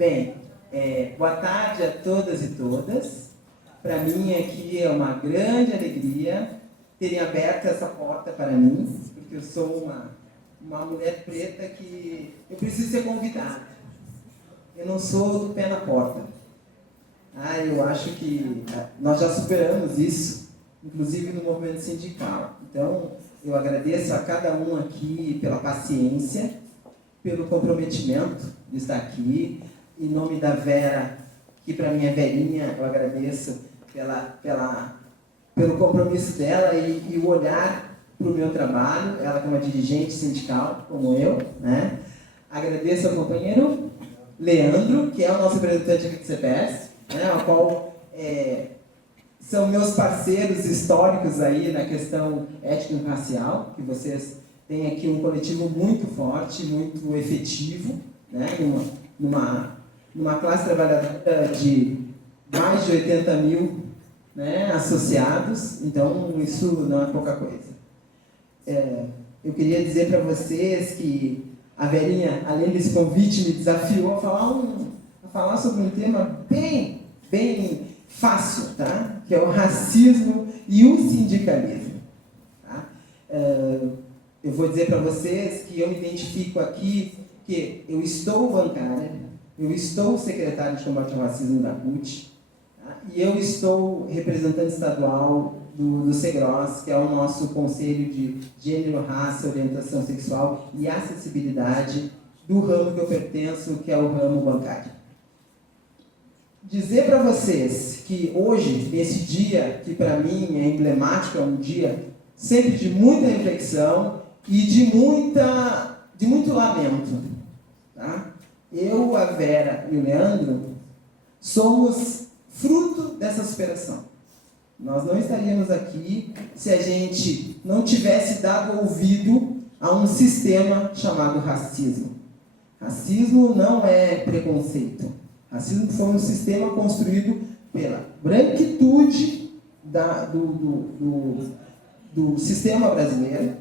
Bem, boa tarde a todas e todas. Para mim aqui é uma grande alegria terem aberto essa porta para mim, porque eu sou uma mulher preta que eu preciso ser convidada. Eu não sou do pé na porta. Eu acho que nós já superamos isso, inclusive no movimento sindical. Então, eu agradeço a cada um aqui pela paciência, pelo comprometimento de estar aqui. Em nome da Vera, que para mim é velhinha, eu agradeço pelo compromisso dela e o olhar para o meu trabalho. Ela que é uma dirigente sindical, como eu, né? Agradeço ao companheiro Leandro, que é o nosso representante aqui do CPS, né? O qual são meus parceiros históricos aí na questão étnico-racial, que vocês têm aqui um coletivo muito forte, muito efetivo, né? Numa classe trabalhadora de mais de 80 mil, né, associados, então isso não é pouca coisa. Eu queria dizer para vocês que a Verinha, além desse convite, me desafiou a falar sobre um tema bem fácil, tá? Que é o racismo e o sindicalismo. Tá? Eu vou dizer para vocês que eu me identifico aqui, que eu estou bancária, eu estou secretário de combate ao racismo da CUT, tá? E eu estou representante estadual do CEGROS, que é o nosso Conselho de Gênero, Raça, Orientação Sexual e Acessibilidade do ramo que eu pertenço, que é o ramo bancário. Dizer para vocês que hoje, nesse dia, que para mim é emblemático, é um dia sempre de muita reflexão e de muito lamento, tá? Eu, a Vera e o Leandro somos fruto dessa superação. Nós não estaríamos aqui se a gente não tivesse dado ouvido a um sistema chamado racismo. Racismo não é preconceito. Racismo foi um sistema construído pela branquitude do sistema brasileiro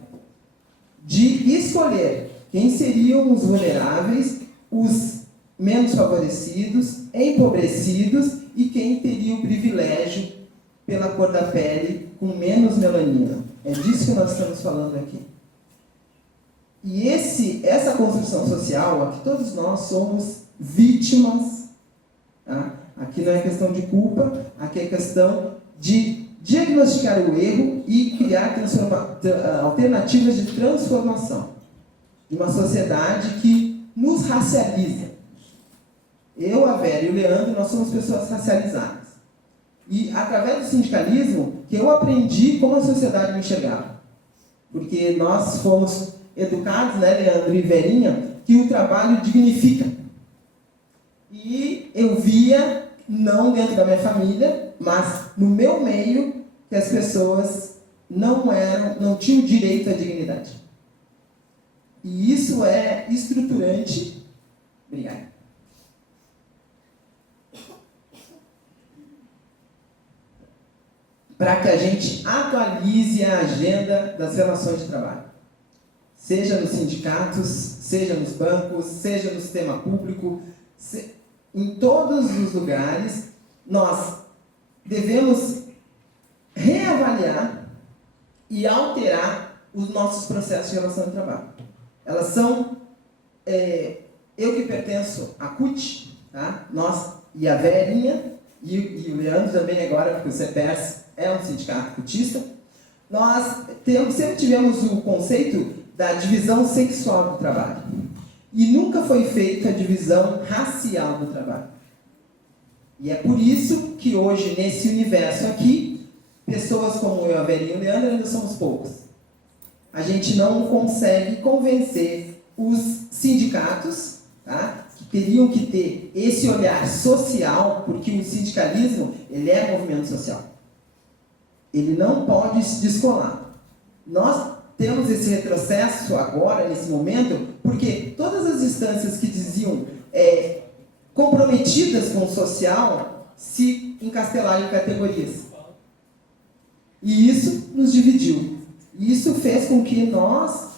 de escolher quem seriam os vulneráveis, os menos favorecidos, empobrecidos e quem teria o privilégio pela cor da pele com menos melanina. É disso que nós estamos falando aqui. E essa construção social, aqui todos nós somos vítimas, tá? Aqui não é questão de culpa, aqui é questão de diagnosticar o erro e criar alternativas de transformação de uma sociedade que nos racializa. Eu, a Vera e o Leandro, nós somos pessoas racializadas. E, através do sindicalismo, que eu aprendi como a sociedade me enxergava. Porque nós fomos educados, né, Leandro e Verinha, que o trabalho dignifica. E eu via, não dentro da minha família, mas no meu meio, que as pessoas não tinham direito à dignidade. E isso é estruturante. Obrigado. Para que a gente atualize a agenda das relações de trabalho. Seja nos sindicatos, seja nos bancos, seja no sistema público, em todos os lugares, nós devemos reavaliar e alterar os nossos processos de relação de trabalho. Elas são, eu que pertenço à CUT, tá? Nós e a Verinha, e o Leandro também agora, porque o CPS é um sindicato cutista, nós sempre tivemos o conceito da divisão sexual do trabalho. E nunca foi feita a divisão racial do trabalho. E é por isso que hoje, nesse universo aqui, pessoas como eu, a Verinha e o Leandro ainda somos poucos. A gente não consegue convencer os sindicatos, tá, que teriam que ter esse olhar social, porque o sindicalismo, ele é movimento social. Ele não pode se descolar. Nós temos esse retrocesso agora, nesse momento, porque todas as instâncias que diziam comprometidas com o social se encastelaram em categorias. E isso nos dividiu. E isso fez com que nós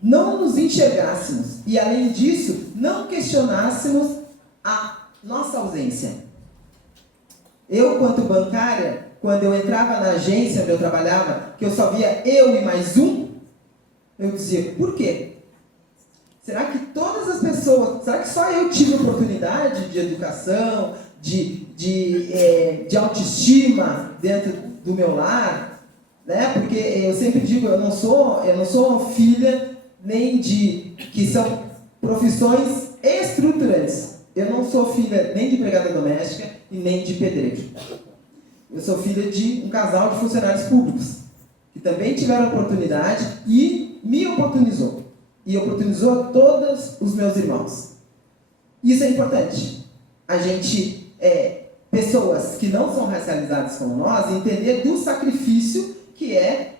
não nos enxergássemos. E, além disso, não questionássemos a nossa ausência. Eu, quanto bancária, quando eu entrava na agência onde eu trabalhava, que eu só via eu e mais um, eu dizia, por quê? Será que todas as pessoas, será que só eu tive oportunidade de educação, de autoestima dentro do meu lar? Né? Porque eu sempre digo, eu não sou filha nem que são profissões estruturantes. Eu não sou filha nem de empregada doméstica e nem de pedreiro. Eu sou filha de um casal de funcionários públicos, que também tiveram oportunidade e me oportunizou. E oportunizou a todos os meus irmãos. Isso é importante. A gente, pessoas que não são racializadas como nós, entender do sacrifício que é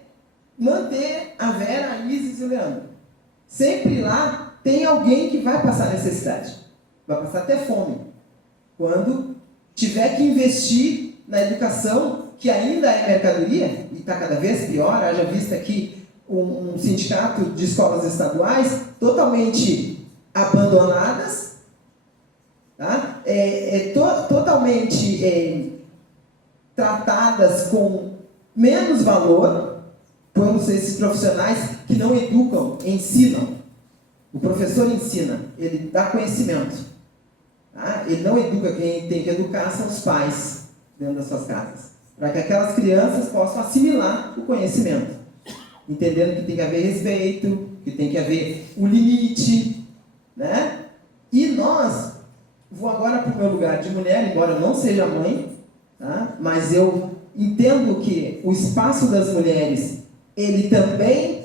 manter a Vera, a Isis e o Leandro. Sempre lá tem alguém que vai passar necessidade. Vai passar até fome. Quando tiver que investir na educação, que ainda é mercadoria, e está cada vez pior, haja vista aqui um sindicato de escolas estaduais totalmente abandonadas, tá? Totalmente tratadas com menos valor por esses profissionais que não educam, ensinam. O professor ensina, ele dá conhecimento. Tá? Ele não educa, quem tem que educar são os pais dentro das suas casas, para que aquelas crianças possam assimilar o conhecimento. Entendendo que tem que haver respeito, que tem que haver um limite, né? E nós, vou agora para o meu lugar de mulher, embora eu não seja mãe, tá? Mas eu entendo que o espaço das mulheres, ele também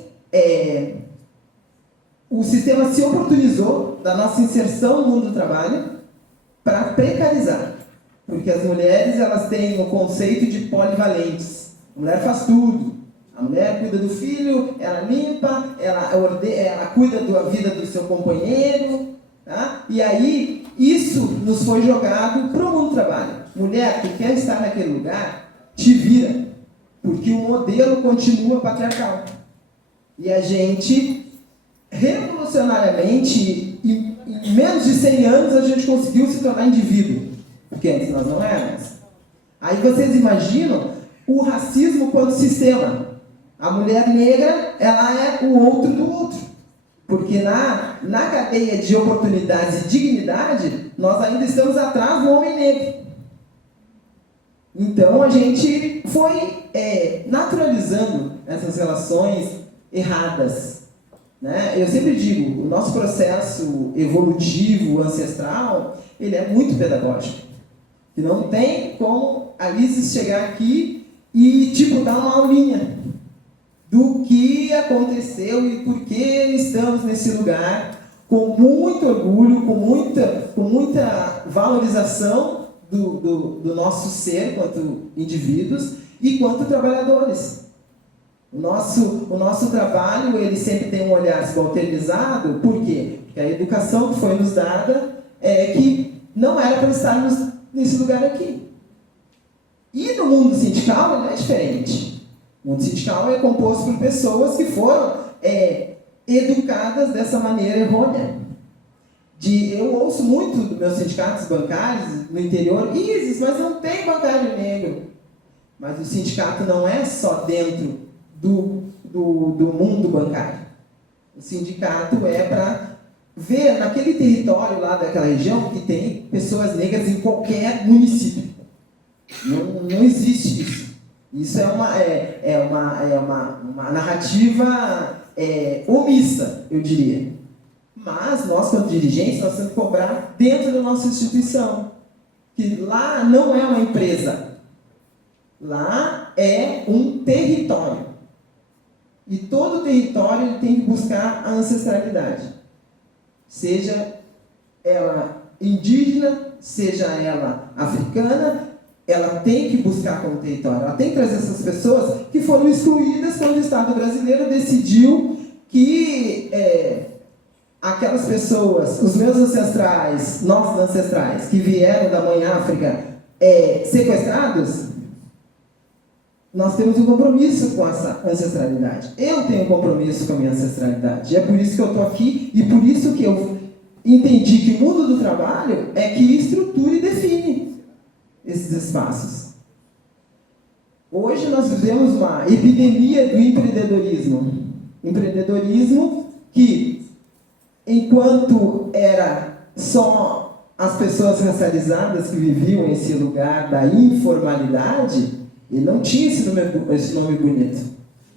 o sistema se oportunizou da nossa inserção no mundo do trabalho para precarizar. Porque as mulheres, elas têm o conceito de polivalentes. A mulher faz tudo. A mulher cuida do filho, ela limpa, ela cuida da vida do seu companheiro, tá? E aí, isso nos foi jogado para o mundo do trabalho. Mulher, tu quer estar naquele lugar, te vira, porque o modelo continua patriarcal. E a gente, revolucionariamente, em menos de 100 anos, a gente conseguiu se tornar indivíduo, porque antes nós não éramos. Aí vocês imaginam o racismo quanto sistema. A mulher negra, ela é o outro do outro. Porque na cadeia de oportunidades e dignidade, nós ainda estamos atrás do homem negro. Então, a gente foi naturalizando essas relações erradas. Né? Eu sempre digo, o nosso processo evolutivo, ancestral, ele é muito pedagógico. Que não tem como a Isis chegar aqui e, dar uma aulinha do que aconteceu e por que estamos nesse lugar, com muito orgulho, com muita valorização do nosso ser quanto indivíduos e quanto trabalhadores. O nosso trabalho, ele sempre tem um olhar subalternizado. Por quê? Porque a educação que foi nos dada é que não era para estarmos nesse lugar aqui. E no mundo sindical, ele é diferente. O mundo sindical é composto por pessoas que foram educadas dessa maneira errônea. Eu ouço muito dos meus sindicatos bancários no interior, Isis, mas não tem bancário negro. Mas o sindicato não é só dentro do mundo bancário. O sindicato é para ver naquele território lá daquela região que tem pessoas negras em qualquer município. Não existe isso. Isso é uma narrativa omissa, eu diria. Mas nós, quanto dirigentes, nós temos que cobrar dentro da nossa instituição. Que lá não é uma empresa. Lá é um território. E todo território ele tem que buscar a ancestralidade. Seja ela indígena, seja ela africana, ela tem que buscar como território. Ela tem que trazer essas pessoas que foram excluídas quando o Estado brasileiro decidiu que aquelas pessoas, os meus ancestrais, nossos ancestrais, que vieram da Mãe África, sequestrados, nós temos um compromisso com essa ancestralidade. Eu tenho um compromisso com a minha ancestralidade. E é por isso que eu estou aqui e por isso que eu entendi que o mundo do trabalho é que estrutura e define esses espaços. Hoje nós vivemos uma epidemia do empreendedorismo. Empreendedorismo que, enquanto era só as pessoas racializadas que viviam esse lugar da informalidade, ele não tinha esse nome bonito.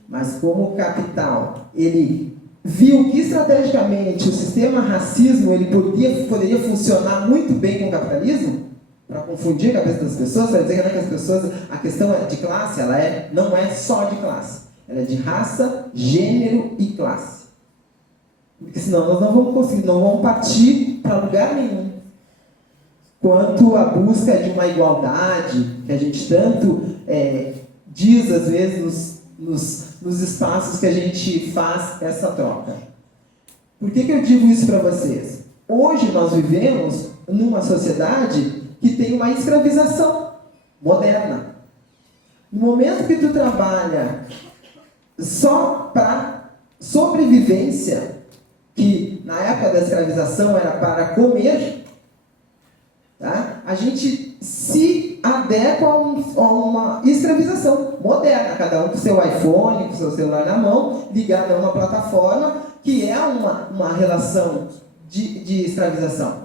Mas como o capital, ele viu que estrategicamente o sistema racismo ele poderia funcionar muito bem com o capitalismo, para confundir a cabeça das pessoas, para dizer que as pessoas, a questão de classe, não é só de classe, ela é de raça, gênero e classe. Porque senão nós não vamos conseguir, não vamos partir para lugar nenhum. Quanto à busca de uma igualdade, que a gente tanto diz às vezes nos espaços que a gente faz essa troca. Por que eu digo isso para vocês? Hoje nós vivemos numa sociedade que tem uma escravização moderna. No momento que tu trabalha só para sobrevivência, que na época da escravização era para comer, tá? A gente se adequa a uma escravização moderna, cada um com seu iPhone, com seu celular na mão, ligado a uma plataforma, que é uma relação de escravização.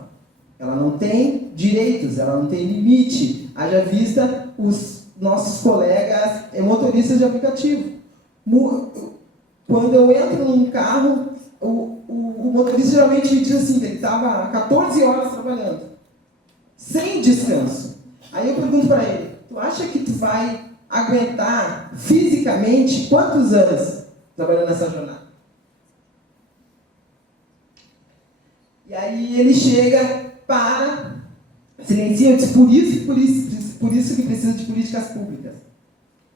Ela não tem direitos, ela não tem limite. Haja vista os nossos colegas motoristas de aplicativo. Quando eu entro num carro, o motorista geralmente me diz assim, que ele estava 14 horas trabalhando, sem descanso. Aí eu pergunto para ele, tu acha que tu vai aguentar fisicamente quantos anos trabalhando nessa jornada? E aí ele chega, para, silencia, eu disse, por isso que precisa de políticas públicas.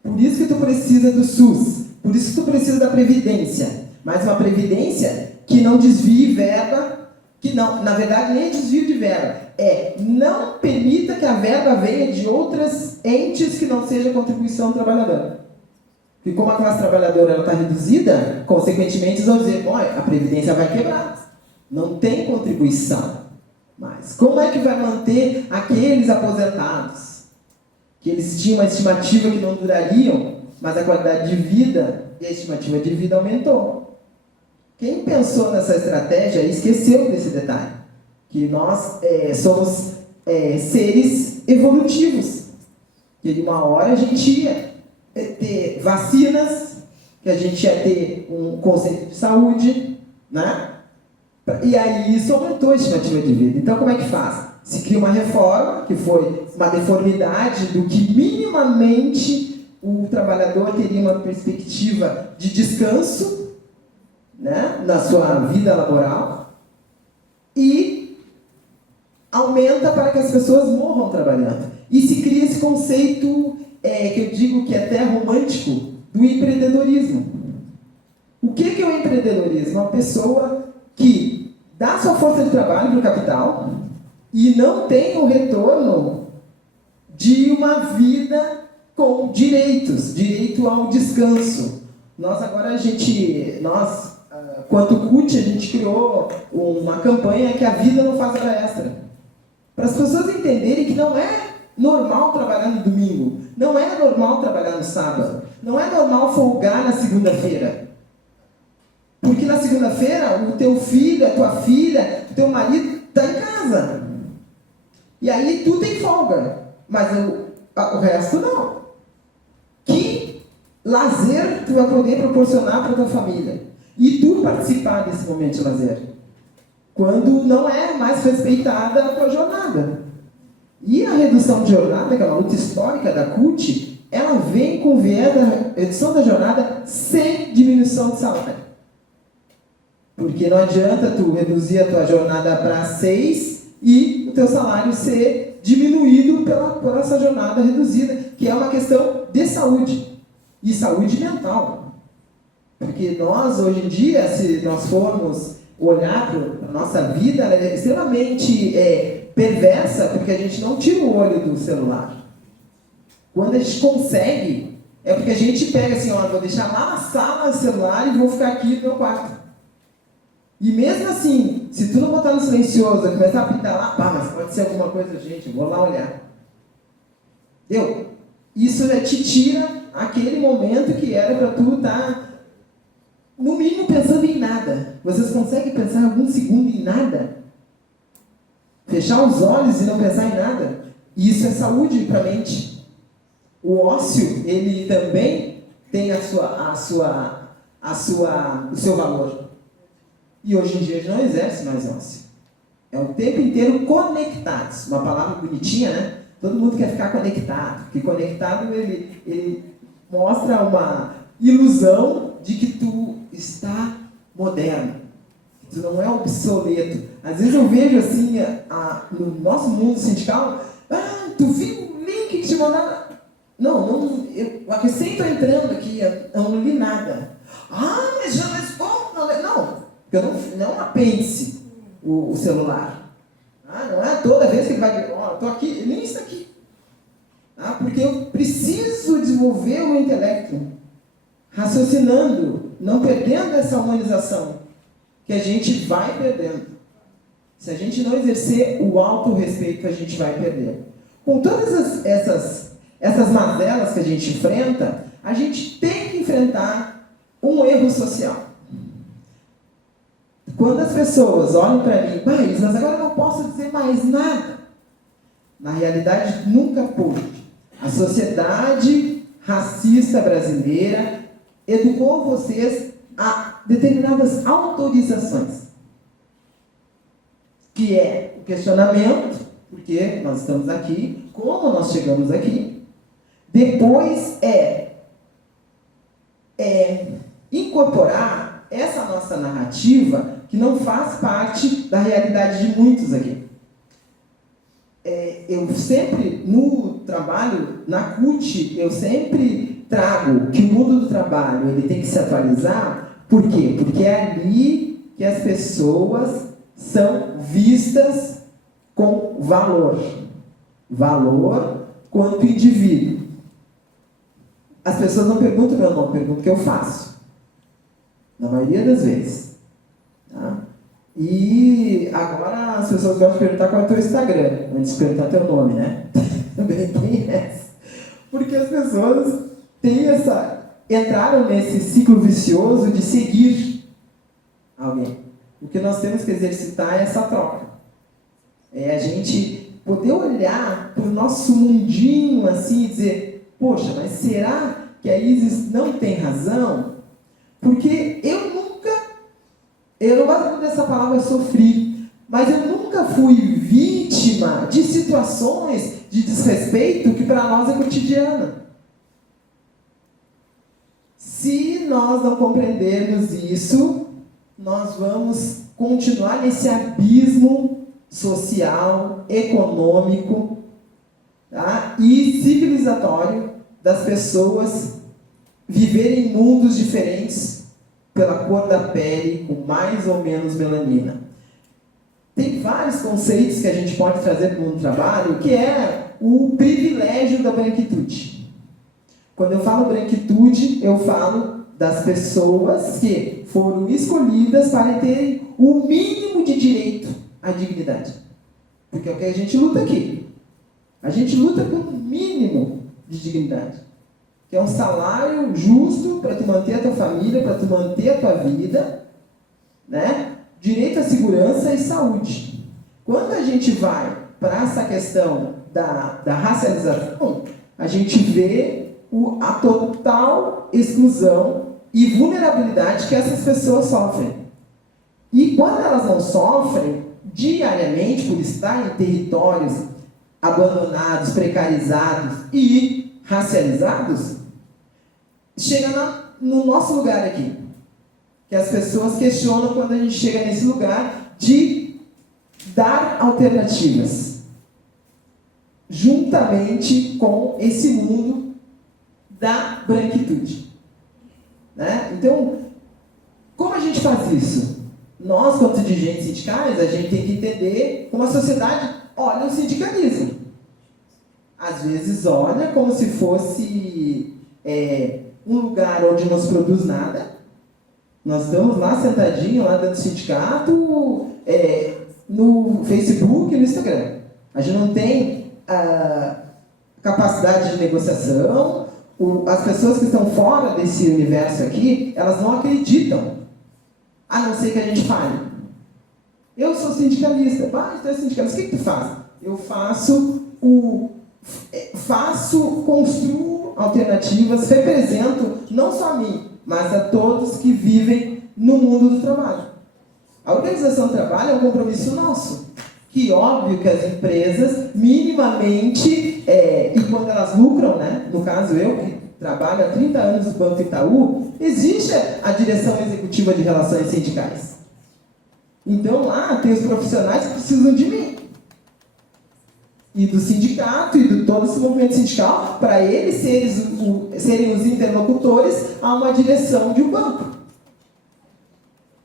Por isso que tu precisa do SUS. Por isso que tu precisa da Previdência. Mas uma Previdência que não desvie verba, que não, na verdade, nem desvio de verba. Não permita que a verba venha de outras entes que não seja contribuição do trabalhador. Porque como a classe trabalhadora está reduzida, consequentemente, eles vão dizer, a Previdência vai quebrar. Não tem contribuição. Mas como é que vai manter aqueles aposentados? Que eles tinham uma estimativa que não durariam, mas a qualidade de vida e a estimativa de vida aumentou. Quem pensou nessa estratégia esqueceu desse detalhe. Que nós somos seres evolutivos. Que de uma hora a gente ia ter vacinas, que a gente ia ter um conceito de saúde, né? E aí isso aumentou a estimativa de vida. Então como é que faz? Se cria uma reforma, que foi uma deformidade do que minimamente o trabalhador teria uma perspectiva de descanso, né, na sua vida laboral, e aumenta para que as pessoas morram trabalhando. E se cria esse conceito, que eu digo que é até romântico, do empreendedorismo. O que é o empreendedorismo? Uma pessoa que dá sua força de trabalho para o capital e não tem o retorno de uma vida com direitos, direito ao descanso. Quanto CUT, a gente criou uma campanha que a vida não faz hora extra. Para as pessoas entenderem que não é normal trabalhar no domingo, não é normal trabalhar no sábado, não é normal folgar na segunda-feira. Porque na segunda-feira, o teu filho, a tua filha, o teu marido está em casa. E aí tu tem folga, mas o resto não. Que lazer tu vai poder proporcionar para tua família? E tu participar desse momento de lazer? Quando não é mais respeitada a tua jornada. E a redução de jornada, que é uma luta histórica da CUT, ela vem com o viés da redução da jornada sem diminuição de salário. Porque não adianta tu reduzir a tua jornada para 6 e o teu salário ser diminuído por essa jornada reduzida, que é uma questão de saúde. E saúde mental. Porque nós, hoje em dia, se nós formos olhar para a nossa vida, ela é extremamente perversa, porque a gente não tira o olho do celular. Quando a gente consegue, é porque a gente pega assim, vou deixar lá na sala o celular e vou ficar aqui no meu quarto. E mesmo assim, se tu não botar no silencioso, começar a pintar lá, pá, mas pode ser alguma coisa, gente, eu vou lá olhar. Entendeu? Isso te tira aquele momento que era para tu estar, no mínimo, pensando em nada. Vocês conseguem pensar algum segundo em nada? Fechar os olhos e não pensar em nada? Isso é saúde para a mente. O ócio, ele também tem o seu valor. E hoje em dia a gente não exerce mais ócio. É o tempo inteiro conectados. Uma palavra bonitinha, né? Todo mundo quer ficar conectado. Porque conectado, ele mostra uma ilusão de que tu está moderno. Que tu não é obsoleto. Às vezes eu vejo assim, no nosso mundo sindical, tu viu o link que te mandaram? Não, eu recém estou entrando aqui, eu não li nada. Mas já como? Não, porque eu não apêndice o celular. Não é toda vez que ele vai... estou aqui, ele nem está aqui. Porque eu preciso desenvolver o meu intelecto, raciocinando, não perdendo essa humanização, que a gente vai perdendo. Se a gente não exercer o autorrespeito, a gente vai perder. Com todas essas mazelas que a gente enfrenta, a gente tem que enfrentar um erro social. Quando as pessoas olham para mim, mas agora eu não posso dizer mais nada. Na realidade, nunca pude. A sociedade racista brasileira educou vocês a determinadas autorizações. Que é o questionamento, porque nós estamos aqui, como nós chegamos aqui. Depois incorporar essa nossa narrativa que não faz parte da realidade de muitos aqui. Eu sempre, no trabalho, na CUT, eu sempre trago que o mundo do trabalho ele tem que se atualizar. Por quê? Porque é ali que as pessoas são vistas com valor. Valor quanto indivíduo. As pessoas não perguntam meu nome, perguntam o que eu faço. Na maioria das vezes. Tá? E agora as pessoas gostam de perguntar qual é o teu Instagram, antes de perguntar teu nome, né? Também tem essa. Porque as pessoas entraram nesse ciclo vicioso de seguir alguém. O que nós temos que exercitar é essa troca. É a gente poder olhar para o nosso mundinho assim e dizer, poxa, mas será que a Isis não tem razão? Porque eu não gosto muito dessa palavra sofrer, mas eu nunca fui vítima de situações de desrespeito que para nós é cotidiana. Se nós não compreendermos isso, nós vamos continuar nesse abismo social, econômico, tá? E civilizatório das pessoas viverem em mundos diferentes pela cor da pele, com mais ou menos melanina. Tem vários conceitos que a gente pode trazer para o mundo do trabalho, que é o privilégio da branquitude. Quando eu falo branquitude, eu falo das pessoas que foram escolhidas para terem o mínimo de direito à dignidade. Porque é o que a gente luta aqui. A gente luta por um mínimo de dignidade. Que é um salário justo para tu manter a tua família, para tu manter a tua vida, né? Direito à segurança e saúde. Quando a gente vai para essa questão da racialização, a gente vê a total exclusão e vulnerabilidade que essas pessoas sofrem. E quando elas não sofrem, diariamente, por estar em territórios abandonados, precarizados e racializados, chega no nosso lugar aqui. Que as pessoas questionam quando a gente chega nesse lugar de dar alternativas. Juntamente com esse mundo da branquitude. Né? Então, como a gente faz isso? Nós, quanto dirigentes sindicais, a gente tem que entender como a sociedade olha o sindicalismo. Às vezes olha como se fosse um lugar onde não se produz nada, Nós estamos lá sentadinhos, lá dentro do sindicato, no Facebook e no Instagram. A gente não tem capacidade de negociação. As pessoas que estão fora desse universo aqui, elas não acreditam, a não ser que a gente fale. Eu sou sindicalista. Tu é sindicalista. O que tu faz? Eu construo alternativas, represento não só a mim, mas a todos que vivem no mundo do trabalho. A organização do trabalho é um compromisso nosso, que óbvio que as empresas, minimamente, e quando elas lucram, né? No caso eu, que trabalho há 30 anos no Banco Itaú, existe a direção executiva de relações sindicais. Então lá tem os profissionais que precisam de mim. E do sindicato, e de todo esse movimento sindical, para eles serem os interlocutores a uma direção de um banco.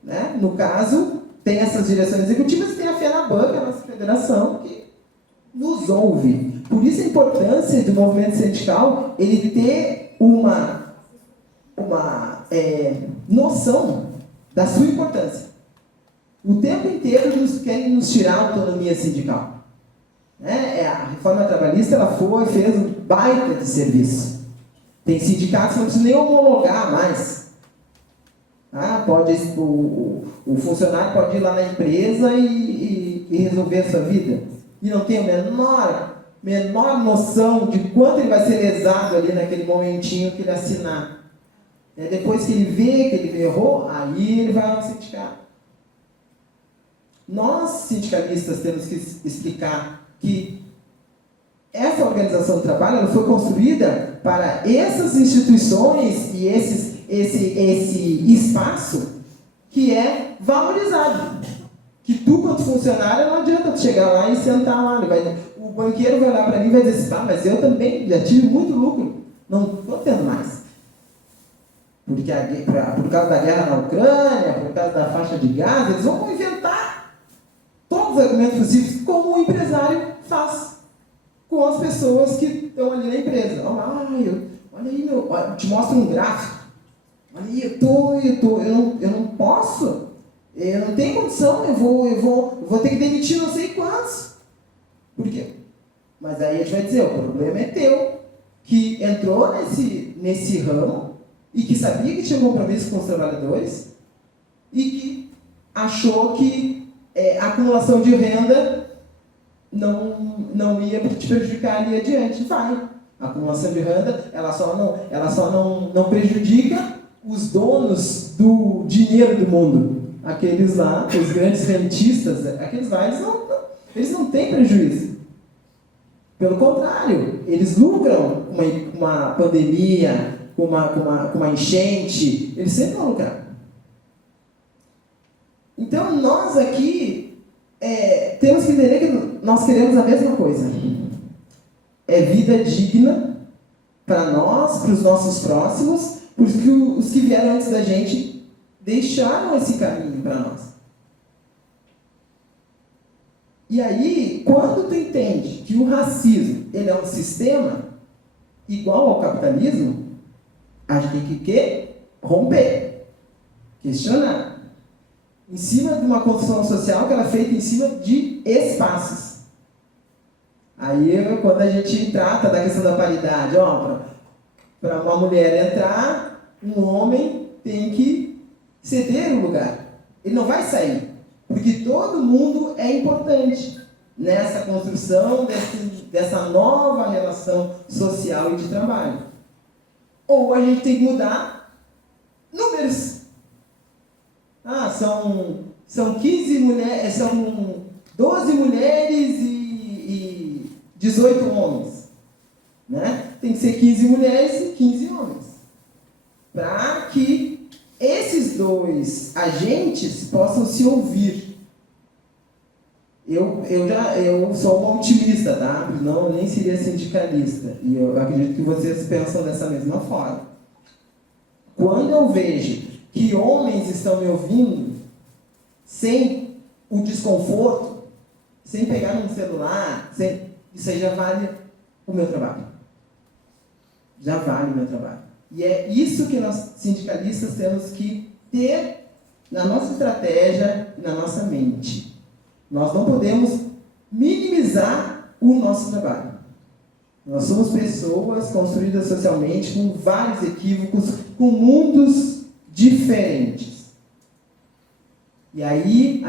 Né? No caso, tem essas direções executivas e tem a FENABAN, que é a nossa federação, que nos ouve. Por isso a importância do movimento sindical, ele ter uma noção da sua importância. O tempo inteiro querem nos tirar a autonomia sindical. A reforma trabalhista fez um baita de serviço. Tem sindicatos que não precisam nem homologar mais. O funcionário pode ir lá na empresa e resolver a sua vida. E não tem a menor noção de quanto ele vai ser lesado ali naquele momentinho que ele assinar. Depois que ele vê que ele errou, aí ele vai ao sindicato. Nós, sindicalistas, temos que explicar que essa organização do trabalho ela foi construída para essas instituições e esse espaço que é valorizado. Que tu, quanto funcionário, não adianta tu chegar lá e sentar lá. O banqueiro vai olhar para mim e vai dizer assim, mas eu também já tive muito lucro, não estou tendo mais. Porque por causa da guerra na Ucrânia, por causa da faixa de gás, eles vão inventar todos os argumentos possíveis, como o empresário faz com as pessoas que estão ali na empresa. Olha aí, eu te mostro um gráfico. Olha aí, eu não posso, eu não tenho condição, eu vou ter que demitir não sei quantos. Por quê? Mas aí a gente vai dizer, o problema é teu, que entrou nesse ramo e que sabia que tinha compromisso com os trabalhadores e que achou que a acumulação de renda não ia te prejudicar ali adiante. Vai. A acumulação de renda, ela só não prejudica os donos do dinheiro do mundo. Aqueles lá, os grandes rentistas, aqueles lá, eles não têm prejuízo. Pelo contrário, eles lucram com uma pandemia, com uma enchente, eles sempre vão lucrar. Então, nós aqui temos que entender que nós queremos a mesma coisa. É vida digna para nós, para os nossos próximos, porque os que vieram antes da gente deixaram esse caminho para nós. E aí, quando tu entende que o racismo ele é um sistema igual ao capitalismo, a gente tem que romper, questionar. Em cima de uma construção social que ela é feita em cima de espaços. Aí, quando a gente trata da questão da paridade, para uma mulher entrar, um homem tem que ceder o lugar. Ele não vai sair, porque todo mundo é importante nessa construção dessa nova relação social e de trabalho. Ou a gente tem que mudar números. São 15 mulheres, são 12 mulheres e 18 homens. Né? Tem que ser 15 mulheres e 15 homens. Para que esses dois agentes possam se ouvir. Eu sou um otimista, tá? Não, nem seria sindicalista. E eu acredito que vocês pensam dessa mesma forma. Quando eu vejo que homens estão me ouvindo sem o desconforto, sem pegar no celular, isso aí já vale o meu trabalho. Já vale o meu trabalho. E é isso que nós, sindicalistas, temos que ter na nossa estratégia e na nossa mente. Nós não podemos minimizar o nosso trabalho. Nós somos pessoas construídas socialmente com vários equívocos, com mundos diferentes. E aí,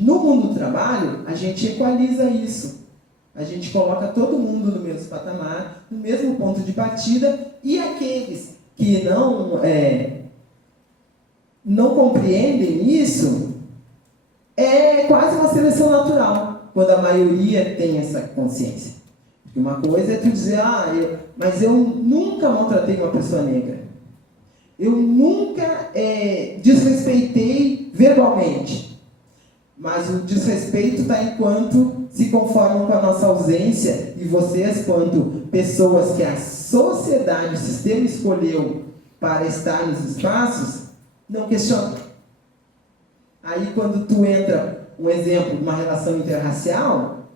no mundo do trabalho, a gente equaliza isso. A gente coloca todo mundo no mesmo patamar, no mesmo ponto de partida, e aqueles que não compreendem isso, é quase uma seleção natural, quando a maioria tem essa consciência. Porque uma coisa é tu dizer, mas eu nunca maltratei uma pessoa negra. Eu nunca desrespeitei verbalmente. Mas o desrespeito está enquanto se conformam com a nossa ausência, e vocês, quanto pessoas que a sociedade, o sistema escolheu para estar nos espaços, não questionam. Aí quando tu entra, um exemplo, numa relação interracial,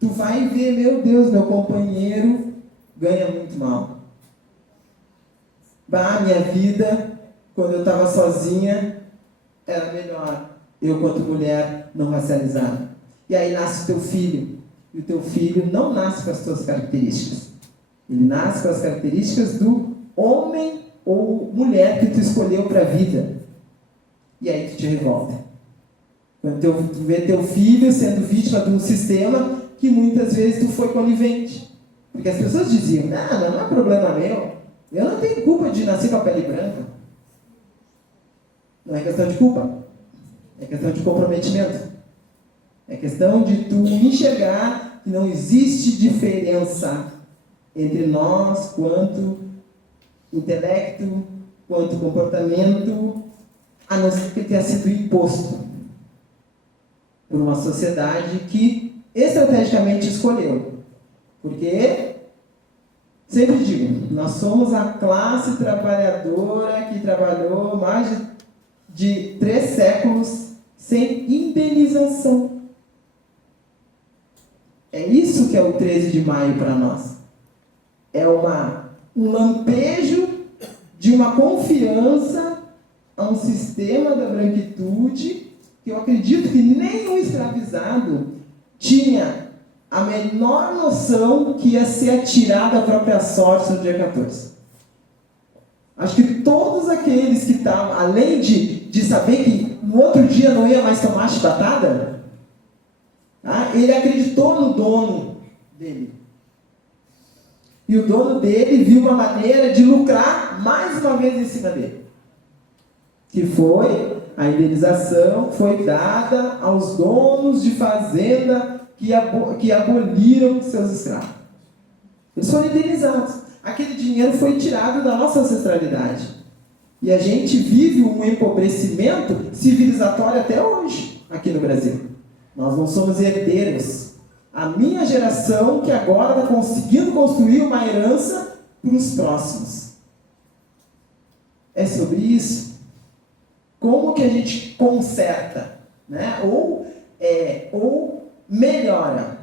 tu vai ver, meu Deus, meu companheiro ganha muito mal. Minha vida, quando eu estava sozinha, era melhor. Eu, quanto mulher, não racializada. E aí nasce o teu filho. E o teu filho não nasce com as tuas características. Ele nasce com as características do homem ou mulher que tu escolheu para a vida. E aí tu te revolta. Quando tu vê teu filho sendo vítima de um sistema que muitas vezes tu foi conivente. Porque as pessoas diziam, não é problema meu. Eu não tenho culpa de nascer com a pele branca. Não é questão de culpa. É questão de comprometimento. É questão de tu enxergar que não existe diferença entre nós quanto intelecto, quanto comportamento, a não ser que tenha sido imposto por uma sociedade que estrategicamente escolheu. Porque, sempre digo, nós somos a classe trabalhadora que trabalhou mais de 3 séculos sem indenização. É isso que é o 13 de maio para nós. É um lampejo de uma confiança a um sistema da branquitude que eu acredito que nenhum escravizado tinha a menor noção que ia ser atirado à própria sorte no dia 14. Acho que todos aqueles que estavam, além de saber que no outro dia não ia mais tomar chibatada, ele acreditou no dono dele. E o dono dele viu uma maneira de lucrar mais uma vez em cima dele. Que foi a indenização que foi dada aos donos de fazenda que aboliram seus escravos. Eles foram indenizados. Aquele dinheiro foi tirado da nossa ancestralidade. E a gente vive um empobrecimento civilizatório até hoje, aqui no Brasil. Nós não somos herdeiros. A minha geração que agora está conseguindo construir uma herança para os próximos. É sobre isso. Como que a gente conserta, né? Ou melhora?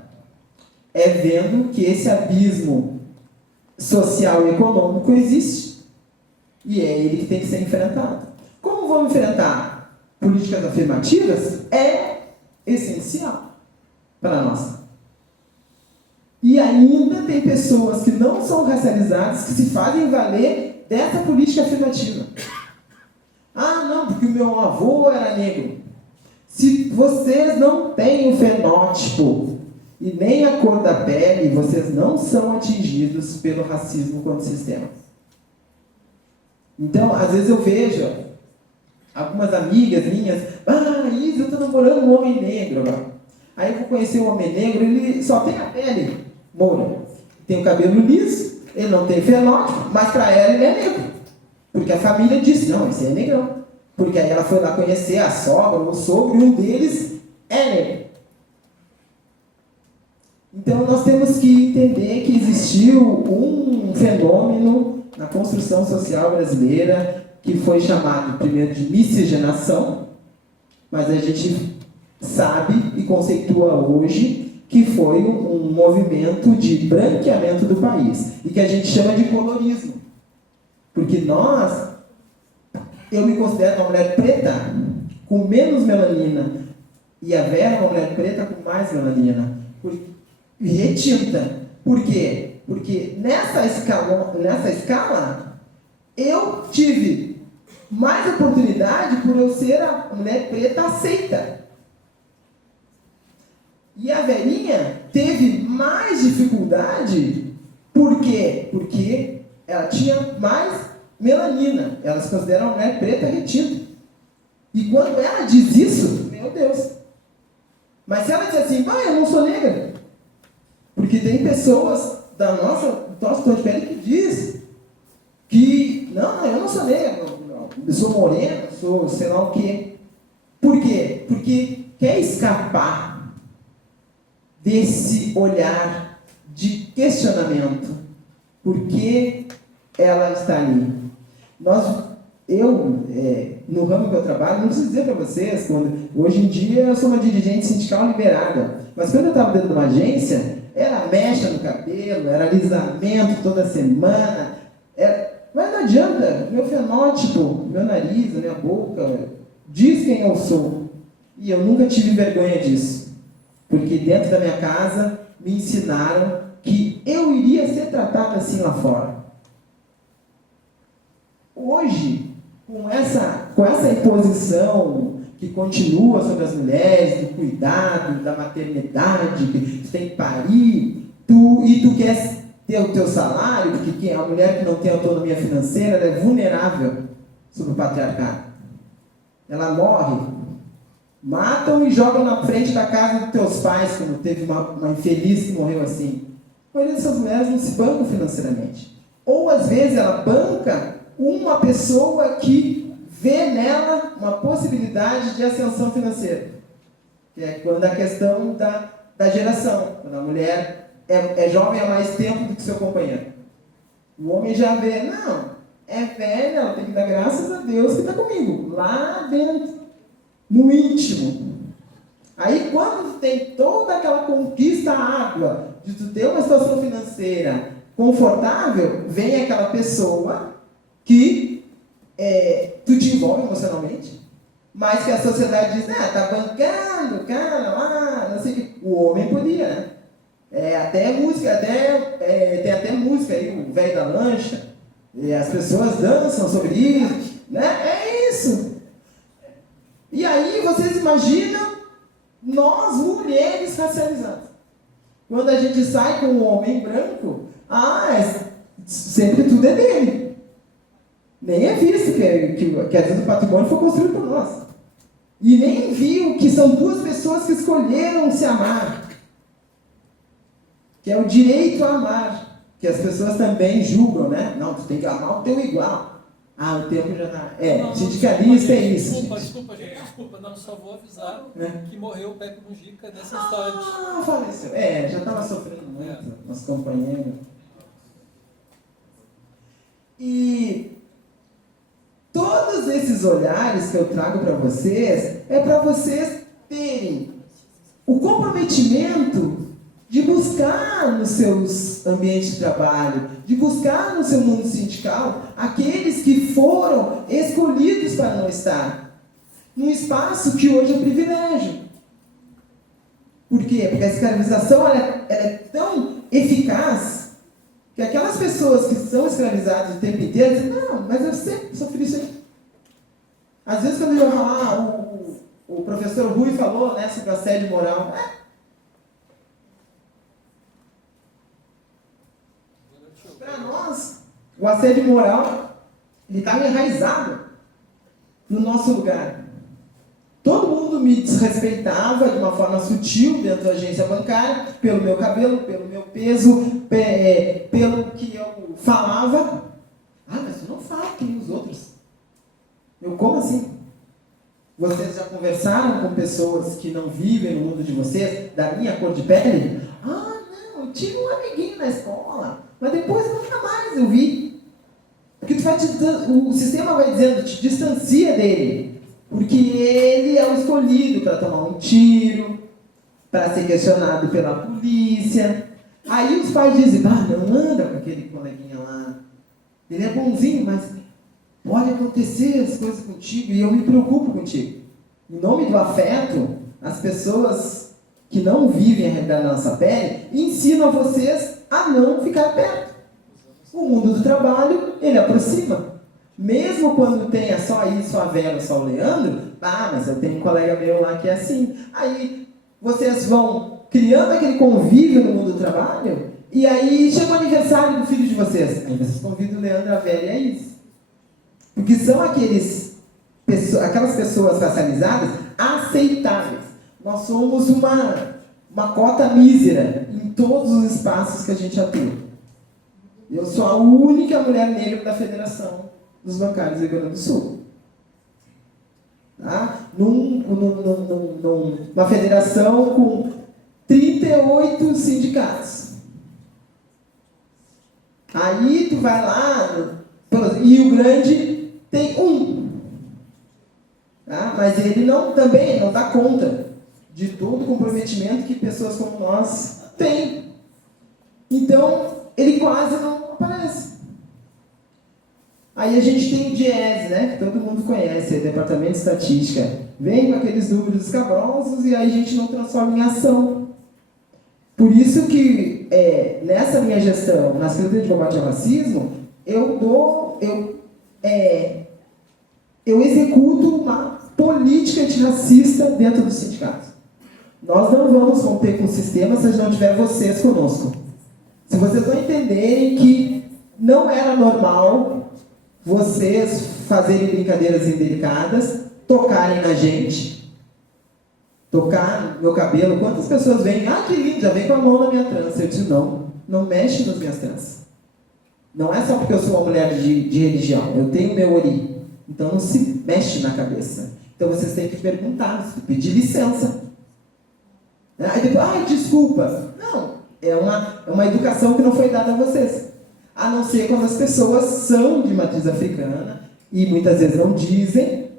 É vendo que esse abismo social e econômico existe. E é ele que tem que ser enfrentado. Como vamos enfrentar? Políticas afirmativas é essencial para nós. E ainda tem pessoas que não são racializadas que se fazem valer dessa política afirmativa. Não, porque o meu avô era negro. Se vocês não têm o fenótipo e nem a cor da pele, vocês não são atingidos pelo racismo quanto sistema. Então, às vezes eu vejo algumas amigas minhas, Isa, eu estou namorando um homem negro agora. Aí eu vou conhecer um homem negro, ele só tem a pele moura. Tem o cabelo liso, ele não tem fenótipo, mas para ela ele é negro. Porque a família disse, não, esse é negrão. Porque aí ela foi lá conhecer a sogra ou o sogro, e um deles é negro. Então nós temos que entender que existiu um fenômeno na construção social brasileira que foi chamado primeiro de miscigenação, mas a gente sabe e conceitua hoje que foi um movimento de branqueamento do país e que a gente chama de colorismo. Porque nós eu me considero uma mulher preta com menos melanina e a Vera é uma mulher preta com mais melanina. E retinta. Por quê? Porque nessa escala eu tive mais oportunidade por eu ser a mulher preta aceita. E a Verinha teve mais dificuldade. Por quê? Porque ela tinha mais melanina. Ela se considera uma mulher preta retinta. E quando ela diz isso, meu Deus. Mas se ela diz assim, eu não sou negra. Porque tem pessoas do nosso tom de pele que diz que, não, eu não sou negra, eu sou morena, eu sou sei lá o quê. Por quê? Porque quer escapar desse olhar de questionamento. Por que ela está ali? No ramo que eu trabalho, não preciso dizer para vocês, hoje em dia eu sou uma dirigente sindical liberada, mas quando eu estava dentro de uma agência, era mecha no cabelo, era alisamento toda semana, mas não adianta, meu fenótipo, meu nariz, a minha boca, diz quem eu sou. E eu nunca tive vergonha disso, porque dentro da minha casa me ensinaram que eu iria ser tratada assim lá fora. Hoje, com essa imposição que continua sobre as mulheres, do cuidado, da maternidade, que tu tem que parir, tu quer ter o teu salário, porque a mulher que não tem autonomia financeira, ela é vulnerável sobre o patriarcado. Ela morre, matam e jogam na frente da casa dos teus pais, como teve uma infeliz que morreu assim. A maioria dessas mulheres não se bancam financeiramente. Ou, às vezes, ela banca uma pessoa que vê nela uma possibilidade de ascensão financeira. Que é quando a questão da geração. Quando a mulher é jovem há mais tempo do que seu companheiro. O homem já vê, não, é velha, ela tem que dar graças a Deus que está comigo. Lá dentro, no íntimo. Aí quando tem toda aquela conquista árdua de tu ter uma situação financeira confortável, vem aquela pessoa que tu te envolve emocionalmente, mas que a sociedade diz, tá bancando, cara, lá, não sei o que. O homem podia, né? Tem até música aí, o velho da lancha, as pessoas dançam sobre isso, né? É isso. E aí vocês imaginam nós, mulheres racializadas. Quando a gente sai com um homem branco, sempre tudo é dele. Nem é visto que às vezes o patrimônio foi construído por nós. E nem viu que são duas pessoas que escolheram se amar. Que é o direito a amar. Que as pessoas também julgam, né? Não, tu tem que amar o teu igual. O tempo já tá... Sindicalista é isso. Desculpa, gente. Desculpa, não, só vou avisar que morreu o Pepe Mujica nessa história. Faleceu. Já estava sofrendo muito, nosso companheiro. E todos esses olhares que eu trago para vocês, é para vocês terem o comprometimento de buscar nos seus ambientes de trabalho, de buscar no seu mundo sindical, aqueles que foram escolhidos para não estar num espaço que hoje é privilégio. Por quê? Porque a escravização ela é tão eficaz que aquelas pessoas que são escravizadas o tempo inteiro dizem, não, mas eu sempre sofri isso aí. Às vezes quando eu falar, o professor Rui falou, né, sobre assédio moral, para nós, o assédio moral, ele estava enraizado no nosso lugar. Todo mundo me desrespeitava de uma forma sutil dentro da agência bancária, pelo meu cabelo, pelo meu peso, pelo que eu falava. Mas tu não fala que nem os outros. Como assim? Vocês já conversaram com pessoas que não vivem no mundo de vocês, da minha cor de pele? Não, eu tive um amiguinho na escola, mas depois nunca mais eu vi. Porque o sistema vai dizendo, te distancia dele. Porque ele é o escolhido para tomar um tiro, para ser questionado pela polícia. Aí os pais dizem, não anda com aquele coleguinha lá. Ele é bonzinho, mas Pode acontecer as coisas contigo e eu me preocupo contigo. Em nome do afeto, as pessoas que não vivem a realidade da nossa pele ensinam vocês a não ficar perto. O mundo do trabalho, ele aproxima. Mesmo quando tenha só isso, a Vera, só o Leandro, mas eu tenho um colega meu lá que é assim. Aí vocês vão criando aquele convívio no mundo do trabalho, e aí chega o aniversário do filho de vocês. Aí vocês convidam o Leandro, a Vera e a Isis. Porque são aquelas pessoas racializadas aceitáveis. Nós somos uma cota mísera em todos os espaços que a gente atua. Eu sou a única mulher negra da Federação dos Bancários do Rio Grande do Sul. Tá? Numa federação com 38 sindicatos. Aí tu vai lá, Rio Grande tem um. Tá? Mas ele também não dá conta de todo o comprometimento que pessoas como nós têm. Então, ele quase não aparece. Aí a gente tem o DIEESE, né, que todo mundo conhece, é Departamento de Estatística. Vem com aqueles números escabrosos e aí a gente não transforma em ação. Por isso que, nessa minha gestão, na Secretaria de Combate ao Racismo, eu executo uma política antirracista dentro do sindicato. Nós não vamos romper com o sistema se a gente não tiver vocês conosco. Se vocês não entenderem que não era normal vocês fazerem brincadeiras indelicadas, tocarem na gente, tocar no meu cabelo. Quantas pessoas vêm, que lindo, já vem com a mão na minha trança. Eu disse, não mexe nas minhas tranças. Não é só porque eu sou uma mulher de religião, eu tenho meu ori. Então não se mexe na cabeça. Então vocês têm que perguntar, pedir licença. Aí depois, desculpa. Não, é uma educação que não foi dada a vocês. A não ser quando as pessoas são de matriz africana e muitas vezes não dizem.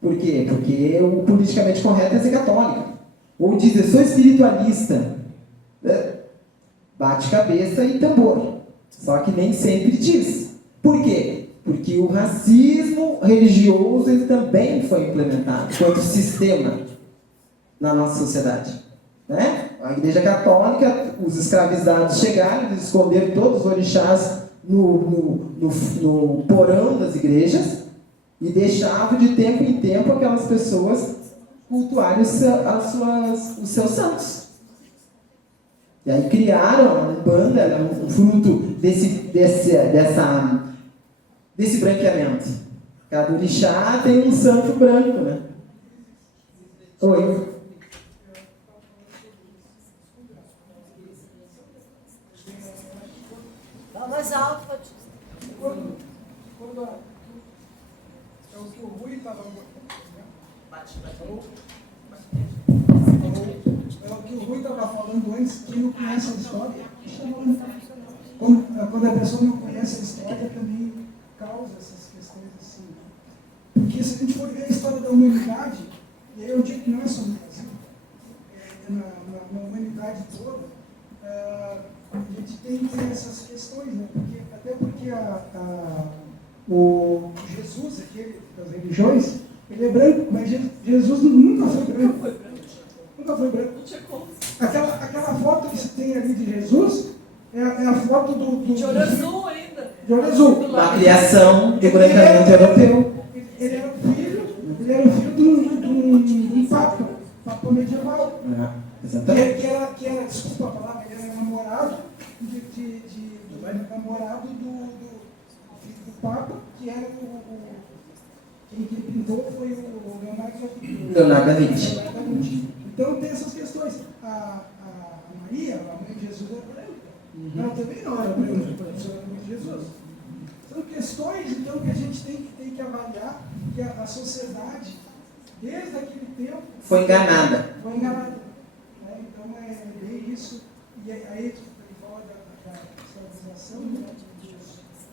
Por quê? Porque o politicamente correto é ser católica. Ou dizer, sou espiritualista. Bate cabeça e tambor. Só que nem sempre diz. Por quê? Porque o racismo religioso ele também foi implementado enquanto sistema na nossa sociedade. Né? A Igreja Católica, os escravizados chegaram, eles esconderam todos os orixás no porão das igrejas e deixavam de tempo em tempo aquelas pessoas cultuarem os seus santos. E aí criaram a Umbanda, um fruto desse branqueamento. Cada orixá tem um santo branco, né? Oi. Mais alto, pode. Quando é o que o Rui estava falando antes, quem não conhece a história, quando a pessoa não conhece a história, também causa essas questões assim. Porque se a gente for ver a história da humanidade, e aí eu digo que não é só no Brasil, na humanidade toda, a gente tem essas questões, né? Até porque o Jesus, aquele das religiões, ele é branco, mas Jesus nunca foi branco. Nunca foi branco. Aquela foto que se tem ali de Jesus é a foto do de olho azul ainda. De olho azul. Da criação do branqueamento europeu. Ele era o filho de um papa medieval. Exatamente. Que era, desculpa a palavra, ele era namorado namorado do filho do Papa, que era quem pintou foi o Leonardo da Vinci. Então tem essas questões. A Maria, a mãe de Jesus, era branca. Ela também não era branca, a mãe de Jesus. São questões, então, que a gente tem que avaliar que a sociedade, desde aquele tempo... Foi enganada. Então, é bem isso. E aí, tu fala da escravização, né,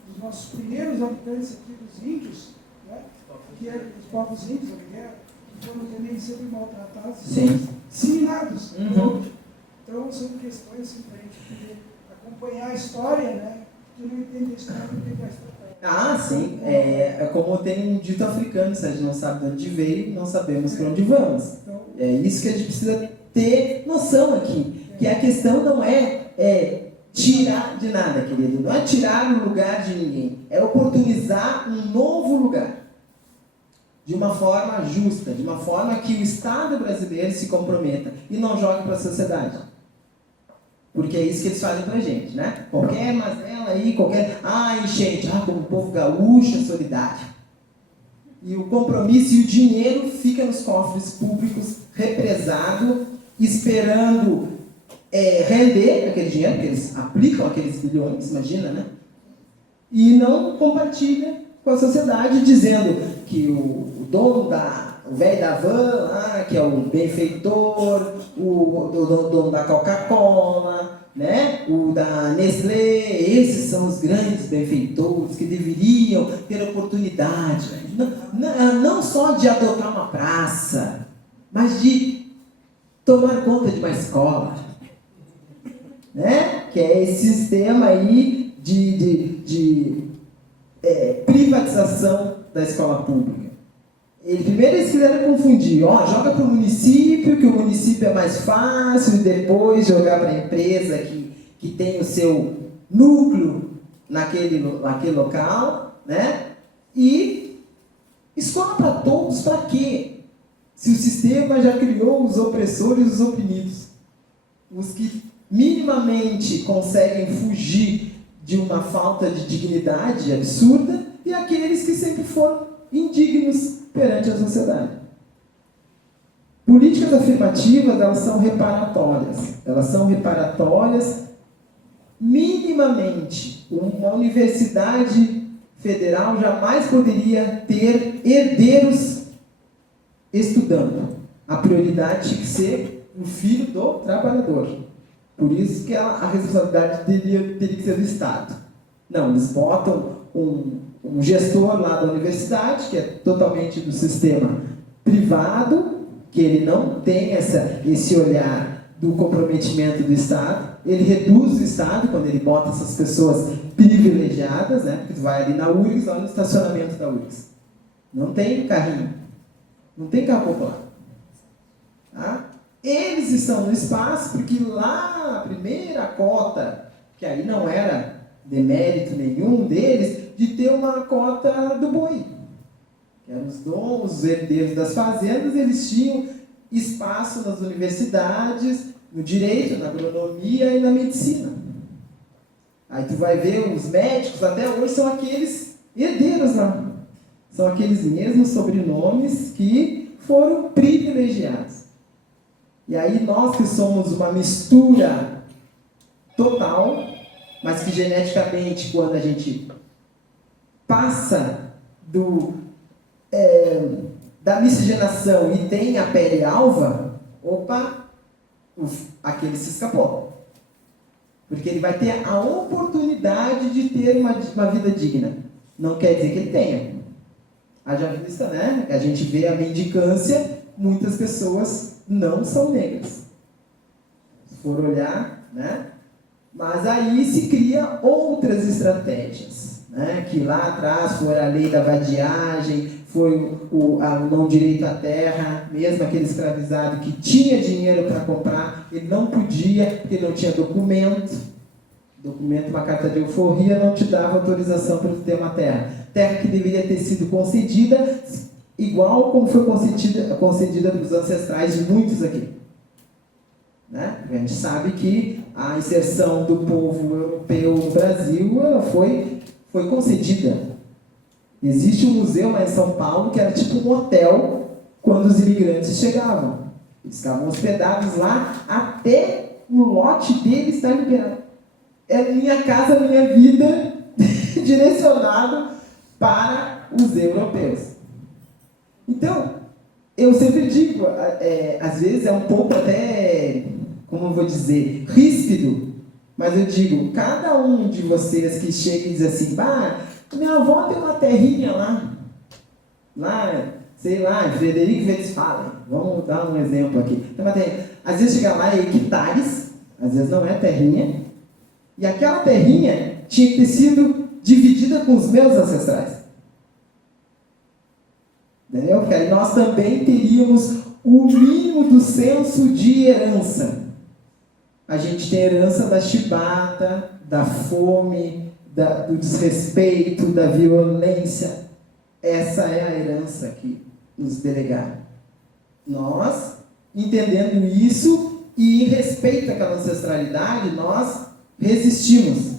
dos nossos primeiros habitantes aqui, dos índios, né, que eram os povos índios, que foram também sempre maltratados, disseminados. Então, são questões assim, para a gente poder acompanhar a história, né? Que não entende a história, não entende a história. Ah, sim. É como tem um dito africano, se a gente não sabe de onde veio, não sabemos para onde vamos. É isso que a gente precisa ter noção aqui. Que a questão não é tirar de nada, querido. Não é tirar o lugar de ninguém. É oportunizar um novo lugar. De uma forma justa, de uma forma que o Estado brasileiro se comprometa e não jogue para a sociedade. Porque é isso que eles fazem pra gente, né? Qualquer mazela aí, enchente, como o povo gaúcho é solidário. E o compromisso e o dinheiro fica nos cofres públicos, represado, esperando render aquele dinheiro, porque eles aplicam aqueles bilhões, imagina, né? E não compartilha com a sociedade, dizendo que o dono o velho da van lá, que é o benfeitor, o dono da Coca-Cola, né? O da Nestlé, esses são os grandes benfeitores que deveriam ter oportunidade, não só de adotar uma praça, mas de tomar conta de uma escola, né? Que é esse sistema aí de privatização da escola pública. Primeiro eles quiseram confundir, joga para o município, que o município é mais fácil, e depois jogar para a empresa que tem o seu núcleo naquele local, né? E escola para todos, para quê? Se o sistema já criou os opressores e os oprimidos. Os que minimamente conseguem fugir de uma falta de dignidade absurda e aqueles que sempre foram indignos perante a sociedade. Políticas afirmativas, elas são reparatórias. Elas são reparatórias minimamente. Uma universidade federal jamais poderia ter herdeiros estudando. A prioridade tinha que ser o filho do trabalhador. Por isso que a responsabilidade teria que ser do Estado. Não, eles botam um gestor lá da universidade, que é totalmente do sistema privado, que ele não tem esse olhar do comprometimento do Estado. Ele reduz o Estado quando ele bota essas pessoas privilegiadas, né? Porque tu vai ali na URGS, olha o estacionamento da URGS. Não tem carrinho. Não tem carro popular. Tá? Eles estão no espaço porque lá a primeira cota, que aí não era demérito nenhum deles, de ter uma cota do boi. Que eram os donos, os herdeiros das fazendas, eles tinham espaço nas universidades, no direito, na agronomia e na medicina. Aí tu vai ver os médicos, até hoje são aqueles herdeiros lá. São aqueles mesmos sobrenomes que foram privilegiados. E aí nós que somos uma mistura total, mas que geneticamente, quando a gente passa da miscigenação e tem a pele alva, aquele se escapou. Porque ele vai ter a oportunidade de ter uma vida digna. Não quer dizer que ele tenha. Haja vista, né? A gente vê a mendicância, muitas pessoas não são negras. Se for olhar, né? Mas aí se cria outras estratégias, né? Que lá atrás foi a lei da vadiagem, foi o não direito à terra, mesmo aquele escravizado que tinha dinheiro para comprar, ele não podia, porque ele não tinha documento, uma carta de alforria não te dava autorização para ter uma terra que deveria ter sido concedida, igual como foi concedida para os ancestrais de muitos aqui. Né? A gente sabe que a inserção do povo europeu no Brasil, ela foi concedida. Existe um museu lá em São Paulo que era tipo um hotel quando os imigrantes chegavam. Eles estavam hospedados lá até o lote deles estar liberado. É minha casa, minha vida, direcionado para os europeus. Então, eu sempre digo, às vezes é um pouco até, como eu vou dizer, ríspido, mas eu digo, cada um de vocês que chega e diz assim, minha avó tem uma terrinha lá, sei lá, Frederico Westphalen, vamos dar um exemplo aqui. Tem uma terrinha. Às vezes chega lá, é hectares, às vezes não é terrinha, e aquela terrinha tinha que ter sido dividida com os meus ancestrais. Entendeu? Porque aí nós também teríamos o mínimo do senso de herança. A gente tem herança da chibata, da fome, do desrespeito, da violência. Essa é a herança que nos delegaram. Nós, entendendo isso e em respeito àquela ancestralidade, nós resistimos.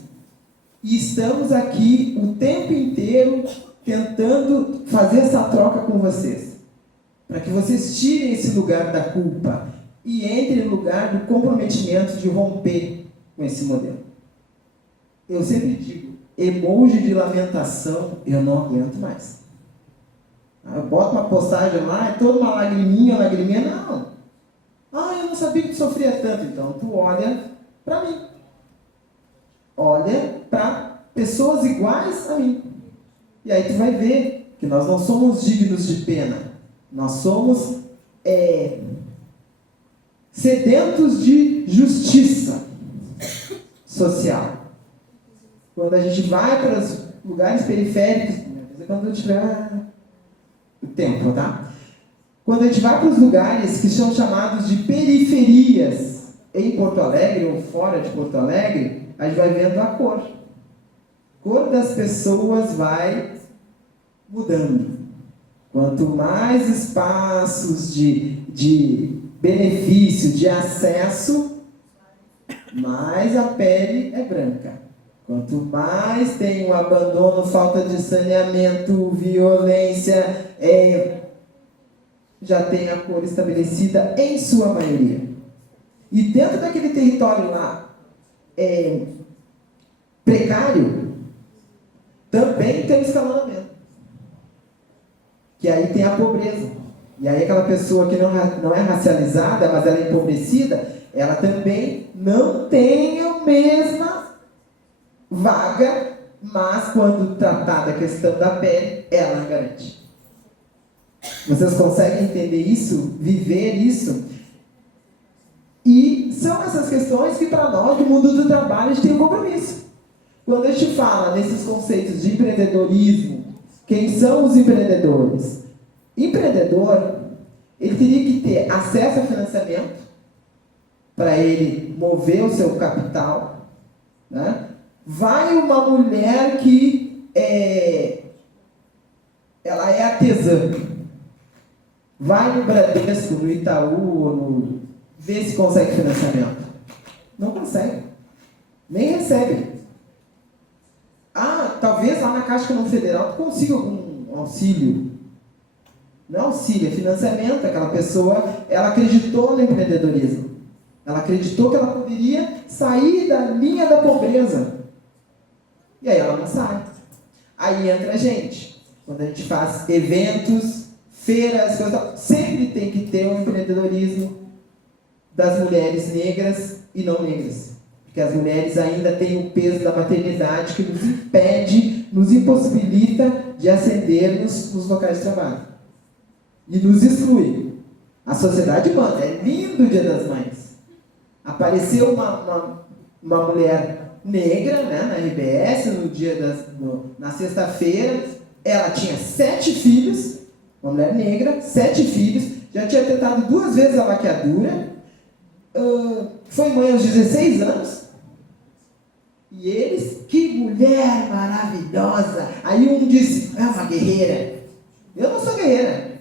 E estamos aqui o tempo inteiro tentando fazer essa troca com vocês. Para que vocês tirem esse lugar da culpa e entrem no lugar do comprometimento de romper com esse modelo. Eu sempre digo, emoji de lamentação, eu não aguento mais. Eu boto uma postagem lá, é toda uma lagriminha, não. Eu não sabia que tu sofria tanto. Então, tu olha para mim. Olha para pessoas iguais a mim. E aí tu vai ver que nós não somos dignos de pena. Nós somos sedentos de justiça social. Quando a gente vai para os lugares periféricos, quando eu tiver o tempo, tá? Quando a gente vai para os lugares que são chamados de periferias em Porto Alegre ou fora de Porto Alegre, a gente vai vendo a cor. A cor das pessoas vai mudando. Quanto mais espaços de benefício, de acesso, mais a pele é branca. Quanto mais tem o abandono, falta de saneamento, violência, já tem a cor estabelecida em sua maioria. E dentro daquele território lá precário, também tem o escalonamento. Que aí tem a pobreza. E aí aquela pessoa que não é racializada, mas ela é empobrecida, ela também não tem a mesma vaga, mas quando tratar da questão da pele, ela garante. Vocês conseguem entender isso? Viver isso? E são essas questões que para nós, do mundo do trabalho, a gente tem um compromisso. Quando a gente fala nesses conceitos de empreendedorismo, quem são os empreendedores? Empreendedor, ele teria que ter acesso a financiamento para ele mover o seu capital, né? Vai uma mulher que ela é artesã, vai no Bradesco, no Itaú, vê se consegue financiamento. Não consegue, nem recebe. Talvez lá na Caixa Econômica Federal tu consiga algum auxílio. Não é auxílio, é financiamento. Aquela pessoa, ela acreditou no empreendedorismo. Ela acreditou que ela poderia sair da linha da pobreza. E aí ela não sai. Aí entra a gente. Quando a gente faz eventos, feiras, coisas, sempre tem que ter um empreendedorismo das mulheres negras e não negras. Porque as mulheres ainda têm o peso da maternidade que nos impede, nos impossibilita de ascender nos locais de trabalho. E nos exclui. A sociedade manda. É lindo o Dia das Mães. Apareceu uma mulher negra, né, na RBS, na sexta-feira. Ela tinha 7 filhos, uma mulher negra, 7 filhos, já tinha tentado 2 vezes a laqueadura, foi mãe aos 16 anos. E eles, que mulher maravilhosa! Aí um disse, é uma guerreira. Eu não sou guerreira.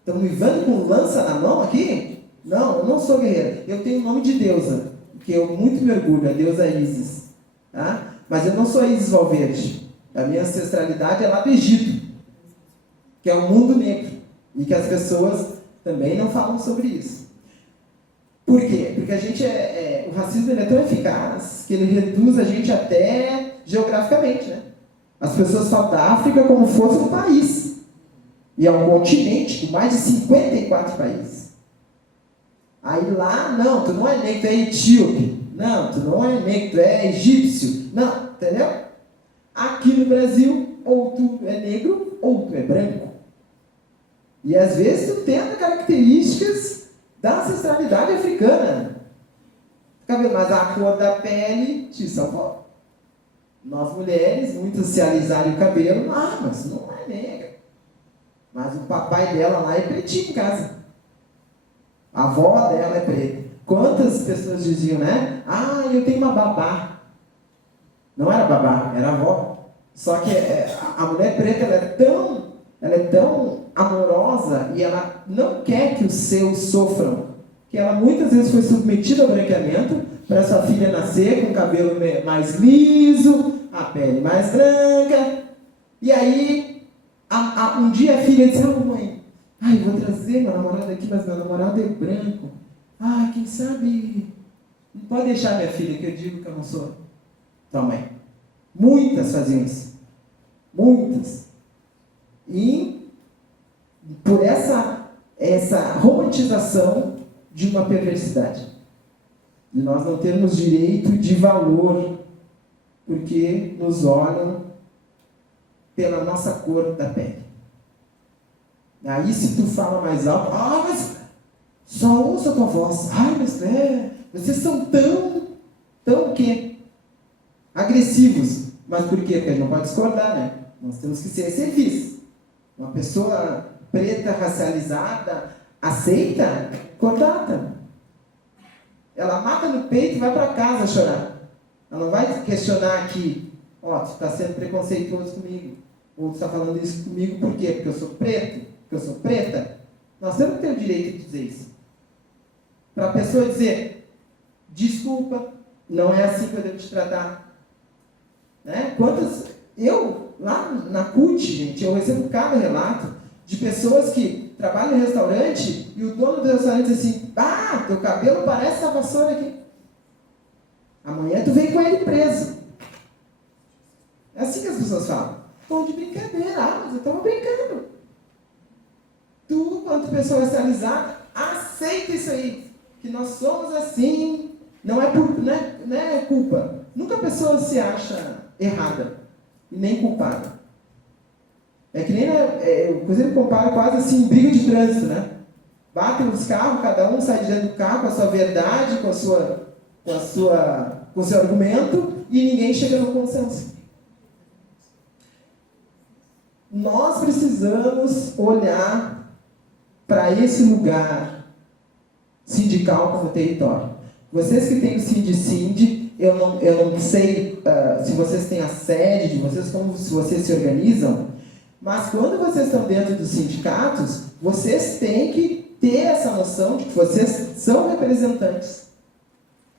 Estão me vendo com lança na mão aqui? Não, eu não sou guerreira. Eu tenho o nome de deusa, que eu muito me orgulho, a deusa Isis. Tá? Mas eu não sou Isis Valverde. A minha ancestralidade é lá do Egito, que é o mundo negro. E que as pessoas também não falam sobre isso. Por quê? Porque a gente o racismo ele é tão eficaz que ele reduz a gente até geograficamente, né? As pessoas falam da África como fosse um país. E é um continente com mais de 54 países. Aí lá, não, tu não é negro, tu é etíope. Não, tu não é negro, tu é egípcio. Não, entendeu? Aqui no Brasil, ou tu é negro, ou tu é branco. E às vezes tu tem características da ancestralidade africana. Mas a cor da pele te salvou. Nós mulheres, muitas se alisaram o cabelo, mas não é negra. Mas o papai dela lá é pretinho em casa. A avó dela é preta. Quantas pessoas diziam, né? Eu tenho uma babá. Não era babá, era avó. Só que a mulher preta, ela é tão amorosa e ela não quer que os seus sofram. Que ela muitas vezes foi submetida ao branqueamento para sua filha nascer com o cabelo mais liso, a pele mais branca. E aí, um dia a filha disse, mãe, vou trazer meu namorado aqui, mas meu namorado é branco. Quem sabe... Não pode deixar minha filha, que eu digo que eu não sou tua mãe. Muitas faziam isso. Muitas. E por essa romantização de uma perversidade. De nós não termos direito de valor, porque nos olham pela nossa cor da pele. Aí se tu fala mais alto, mas só ouça a tua voz. Mas vocês são tão o quê? Agressivos. Mas por quê? Porque a gente não pode discordar, né? Nós temos que ser civis. Uma pessoa preta, racializada, aceita, contrata. Ela mata no peito e vai para casa chorar. Ela não vai questionar aqui, tu está sendo preconceituoso comigo. Ou tu está falando isso comigo por quê? Porque eu sou preto? Porque eu sou preta? Nós temos que ter o direito de dizer isso. Para a pessoa dizer, desculpa, não é assim que eu devo te tratar. Né? Eu, lá na CUT, gente, eu recebo cada relato de pessoas que trabalham em restaurante e o dono do restaurante diz assim, teu cabelo parece essa vassoura aqui. Amanhã tu vem com ele preso. É assim que as pessoas falam. Estou de brincadeira, mas eu estava brincando. Tu, quanto pessoa racializada, aceita isso aí. Que nós somos assim, não é culpa. Nunca a pessoa se acha errada e nem culpada. É que nem, eu inclusive comparo quase assim, briga de trânsito, né? Batem os carros, cada um sai de dentro do carro com a sua verdade, com o seu argumento, e ninguém chega no consenso. Nós precisamos olhar para esse lugar sindical como território. Vocês que têm o Sind, eu não sei se vocês têm a sede de vocês, como se vocês se organizam, mas quando vocês estão dentro dos sindicatos, vocês têm que ter essa noção de que vocês são representantes.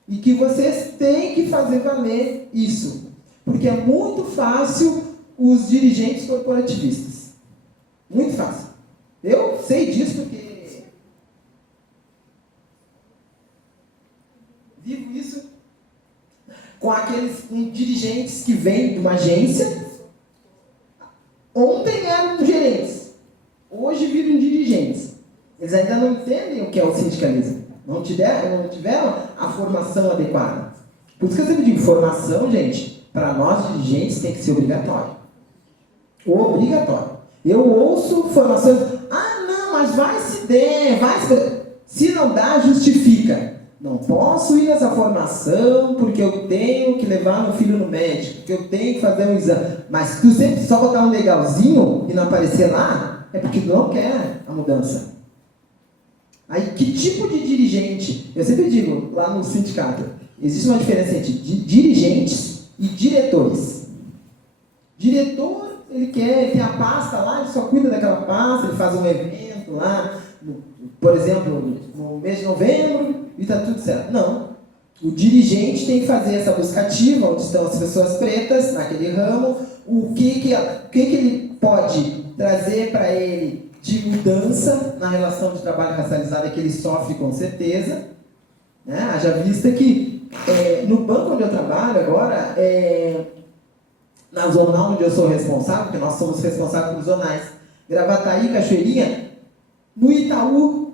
E que vocês têm que fazer valer isso. Porque é muito fácil os dirigentes corporativistas. Muito fácil. Eu sei disso porque vivo isso com com dirigentes que vêm de uma agência. Ontem eram gerentes, hoje viram dirigentes. Eles ainda não entendem o que é o sindicalismo. Não tiveram a formação adequada. Por isso que eu sempre digo, formação, gente, para nós dirigentes tem que ser obrigatório. Obrigatório. Eu ouço formações, não, mas vai se der, se não dá, justifica. Não posso ir nessa formação porque eu tenho que levar meu filho no médico, porque eu tenho que fazer um exame. Mas se tu sempre só botar um legalzinho e não aparecer lá, é porque tu não quer a mudança. Aí, que tipo de dirigente? Eu sempre digo, lá no sindicato, existe uma diferença entre dirigentes e diretores. Diretor, ele tem a pasta lá, ele só cuida daquela pasta, ele faz um evento lá, por exemplo, no mês de novembro, e está tudo certo. Não. O dirigente tem que fazer essa busca ativa, onde estão as pessoas pretas naquele ramo, o que ele pode trazer para ele de mudança na relação de trabalho racializada que ele sofre com certeza. Né? Haja vista que no banco onde eu trabalho agora, na zonal onde eu sou responsável, porque nós somos responsáveis por zonais, Gravataí, Cachoeirinha, no Itaú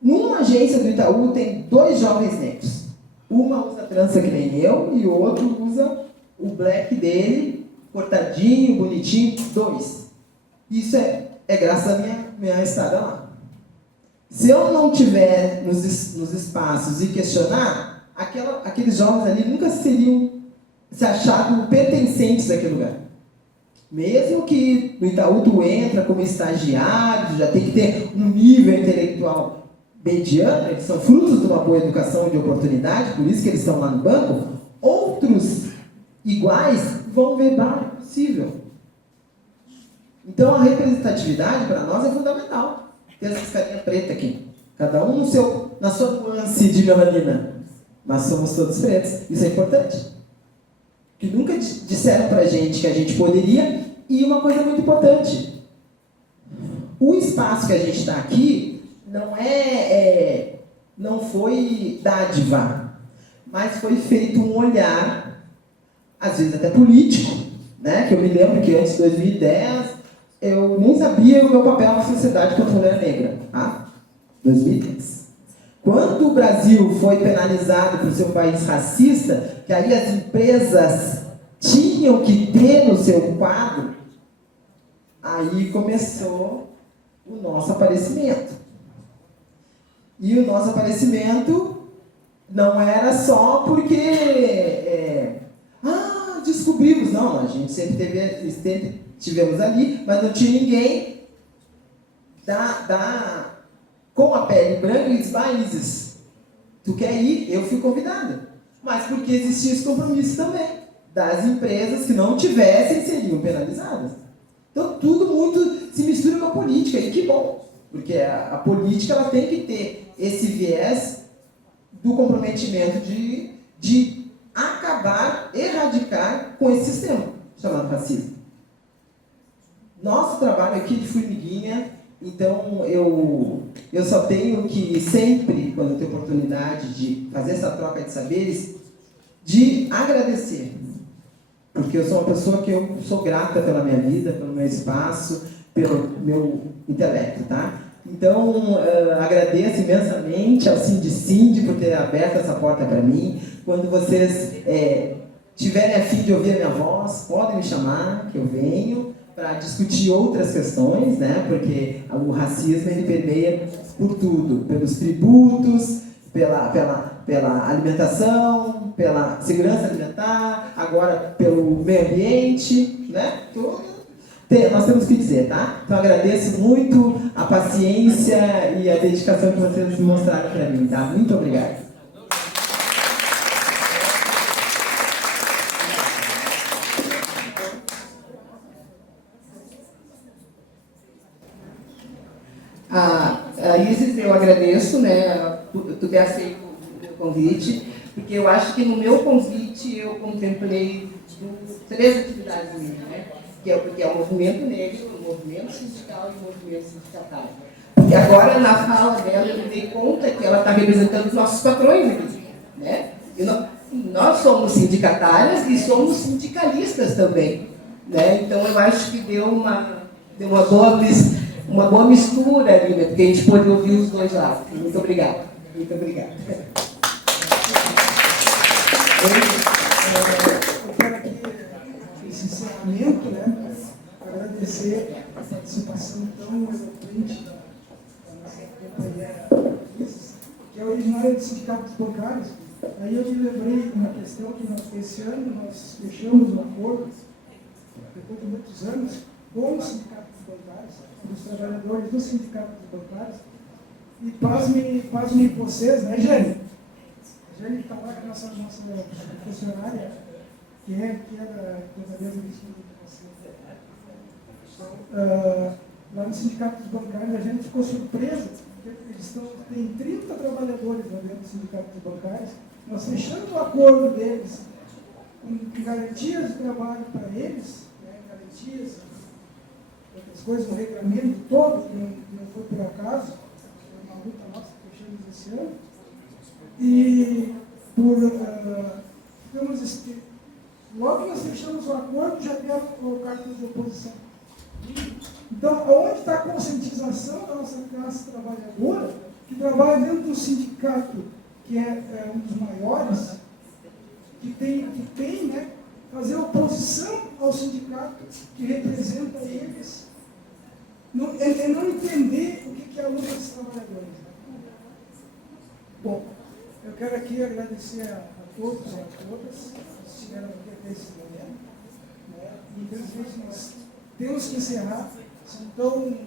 numa agência do Itaú tem 2 jovens negros. Uma usa trança que nem eu e o outro usa o black dele, cortadinho, bonitinho, 2. Isso é graças à minha estada lá. Se eu não tiver nos espaços e questionar, aqueles jovens ali nunca seriam se achado pertencentes àquele lugar. Mesmo que no Itaú tu entra como estagiário, tu já tem que ter um nível intelectual mediano, eles são frutos de uma boa educação e de oportunidade, por isso que eles estão lá no banco. Outros iguais vão ver, é possível. Então a representatividade para nós é fundamental. Tem essa carinha preta aqui. Cada um na sua nuance de melanina. Mas somos todos pretos. Isso é importante. Que nunca disseram pra gente que a gente poderia. E uma coisa muito importante. O espaço que a gente está aqui não foi dádiva. Mas foi feito um olhar, às vezes até político, né? Que eu me lembro que antes de 2010, eu nem sabia o meu papel na sociedade quanto mulher negra. 2010. Quando o Brasil foi penalizado por ser um país racista, que aí as empresas tinham que ter no seu quadro, aí começou o nosso aparecimento. E o nosso aparecimento não era só porque descobrimos, não, a gente sempre tivemos ali, mas não tinha ninguém com a pele branca e os países. Tu quer ir? Eu fui convidada. Mas porque existia esse compromisso também. Das empresas que não tivessem seriam penalizadas. Então tudo muito se mistura com a política. E que bom. Porque a política ela tem que ter esse viés do comprometimento de acabar, erradicar com esse sistema chamado racismo. Nosso trabalho aqui de formiguinha. Então, eu só tenho que sempre, quando eu tenho oportunidade de fazer essa troca de saberes, de agradecer. Porque eu sou uma pessoa que eu sou grata pela minha vida, pelo meu espaço, pelo meu intelecto, tá? Então, agradeço imensamente ao Cindy por ter aberto essa porta para mim. Quando vocês tiverem a fim de ouvir a minha voz, podem me chamar, que eu venho, para discutir outras questões, né? Porque o racismo ele permeia por tudo, pelos tributos, pela alimentação, pela segurança alimentar, agora pelo meio ambiente, né? Tudo. Nós temos que dizer, tá? Então agradeço muito a paciência e a dedicação que vocês mostraram para mim, tá? Muito obrigado. Isis, eu agradeço, né, tu ter aceito o meu convite, porque eu acho que no meu convite eu contemplei 3 atividades minhas, né, porque é o movimento negro, o movimento sindical e o movimento sindicatário. E agora, na fala dela, eu me dei conta que ela está representando os nossos patrões aqui, né, nós somos sindicatárias e somos sindicalistas também, né, então eu acho que deu uma boa mistura ali, né? Porque a gente pode ouvir os dois lados. Muito obrigada. Muito obrigada. Eu quero aqui, esse encerramento, né? Agradecer a participação tão eloquente da nossa companheira Isis, que é originária do Sindicato dos Bancários. Aí eu me lembrei de uma questão que esse ano nós fechamos um acordo, depois de muitos anos, com o Sindicato dos Bancários, dos trabalhadores do Sindicato dos Bancários. E pasmem vocês, né, Jane? A Jane está lá com a nossa funcionária, que é da mesma vestida que você. Então, lá no Sindicato dos Bancários, a gente ficou surpresa, porque eles têm 30 trabalhadores lá dentro do Sindicato dos Bancários. Nós fechamos o acordo deles com garantias de trabalho para eles, né, garantias, outras coisas, o regulamento todo, que não foi por acaso, foi uma luta nossa que fechamos esse ano. E logo que nós fechamos o acordo, já deram o cartão de oposição. Então, onde está a conscientização da nossa classe trabalhadora, que trabalha dentro do sindicato, que é um dos maiores, que tem, né, fazer oposição ao sindicato que representa eles, não entender o que é a luta dos trabalhadores. Bom, eu quero aqui agradecer a todos e a todas que estiveram aqui até esse momento. Né? E, infelizmente, nós temos que encerrar.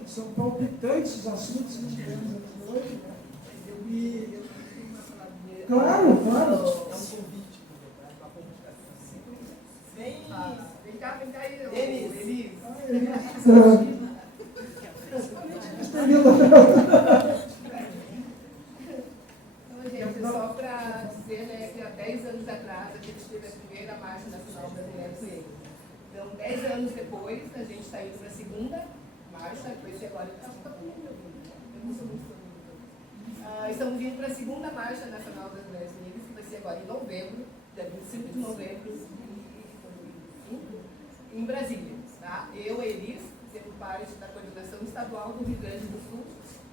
São palpitantes os assuntos que tivemos aqui hoje. Né? Claro, claro. É um convite, uma publicação. Vem cá, Elis. Gente, só para dizer, né, que há 10 anos atrás a gente teve a primeira Marcha Nacional das Mulheres Negras. Então, 10 anos depois, a gente está indo para a segunda marcha, que vai ser agora. Eu não sou muito fã. Estamos indo para a segunda Marcha Nacional das Mulheres Negras, que vai ser agora em novembro, dia 25 de novembro de 2025, em Brasília. Tá? Eu, Elis, sendo parte da coordenação estadual do Rio Grande do Sul,